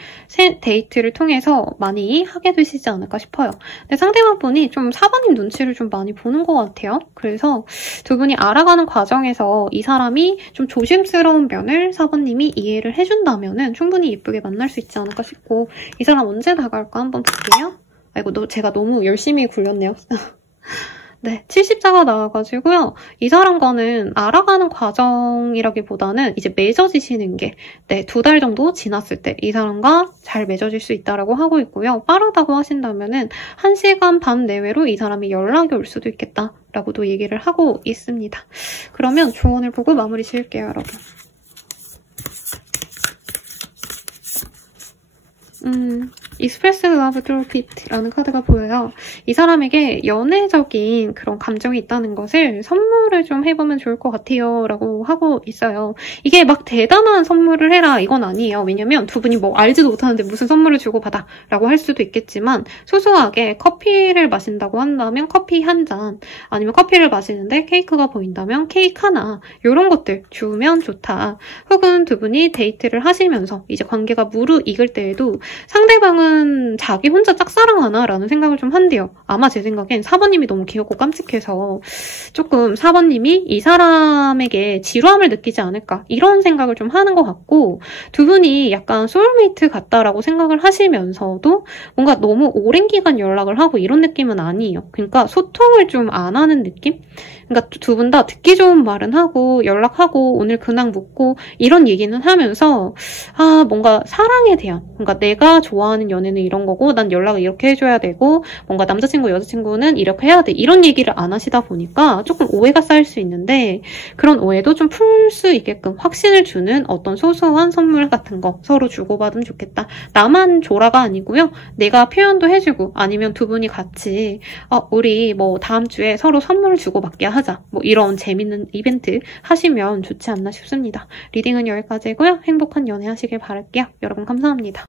데이트를 통해서 많이 하게 되시지 않을까 싶어요. 근데 상대방분이 좀 4번님 눈치를 좀 많이 보는 것 같아요. 그래서 두 분이 알아가는 과정에서 이 사람이 좀 조심스러운 면을 4번님이 이해를 해준다면 충분히 예쁘게 만날 수 있지 않을까 싶고 이 사람 언제 나갈까 한번 볼게요. 아이고, 제가 너무 열심히 굴렸네요. 네, 70자가 나와가지고요. 이 사람과는 알아가는 과정이라기보다는 이제 맺어지시는 게, 네, 2달 정도 지났을 때 이 사람과 잘 맺어질 수 있다라고 하고 있고요. 빠르다고 하신다면은 1시간 반 내외로 이 사람이 연락이 올 수도 있겠다라고도 얘기를 하고 있습니다. 그러면 조언을 보고 마무리 지을게요, 여러분. 익스프레스 러브 트로핏라는 카드가 보여요. 이 사람에게 연애적인 그런 감정이 있다는 것을 선물을 좀 해보면 좋을 것 같아요 라고 하고 있어요. 이게 막 대단한 선물을 해라 이건 아니에요. 왜냐면 두 분이 뭐 알지도 못하는데 무슨 선물을 주고받아 라고 할 수도 있겠지만 소소하게 커피를 마신다고 한다면 커피 한 잔, 아니면 커피를 마시는데 케이크가 보인다면 케이크 하나, 이런 것들 주면 좋다. 혹은 두 분이 데이트를 하시면서 이제 관계가 무르익을 때에도 상대방은 자기 혼자 짝사랑하나? 라는 생각을 좀 한대요. 아마 제 생각엔 4번님이 너무 귀엽고 깜찍해서 조금 4번님이 이 사람에게 지루함을 느끼지 않을까 이런 생각을 좀 하는 것 같고 두 분이 약간 소울메이트 같다라고 생각을 하시면서도 뭔가 너무 오랜 기간 연락을 하고 이런 느낌은 아니에요. 그러니까 소통을 좀 안 하는 느낌? 그러니까 두 분 다 듣기 좋은 말은 하고 연락하고 오늘 근황 묻고 이런 얘기는 하면서 뭔가 사랑에 대한, 그러니까 내가 좋아하는 연애는 이런 거고 난 연락을 이렇게 해줘야 되고 뭔가 남자친구 여자친구는 이렇게 해야 돼 이런 얘기를 안 하시다 보니까 조금 오해가 쌓일 수 있는데 그런 오해도 좀 풀 수 있게끔 확신을 주는 어떤 소소한 선물 같은 거 서로 주고받으면 좋겠다. 나만 줘라가 아니고요. 내가 표현도 해주고 아니면 두 분이 같이 우리 뭐 다음 주에 서로 선물을 주고받게 하자. 뭐 이런 재밌는 이벤트 하시면 좋지 않나 싶습니다. 리딩은 여기까지고요. 행복한 연애 하시길 바랄게요. 여러분 감사합니다.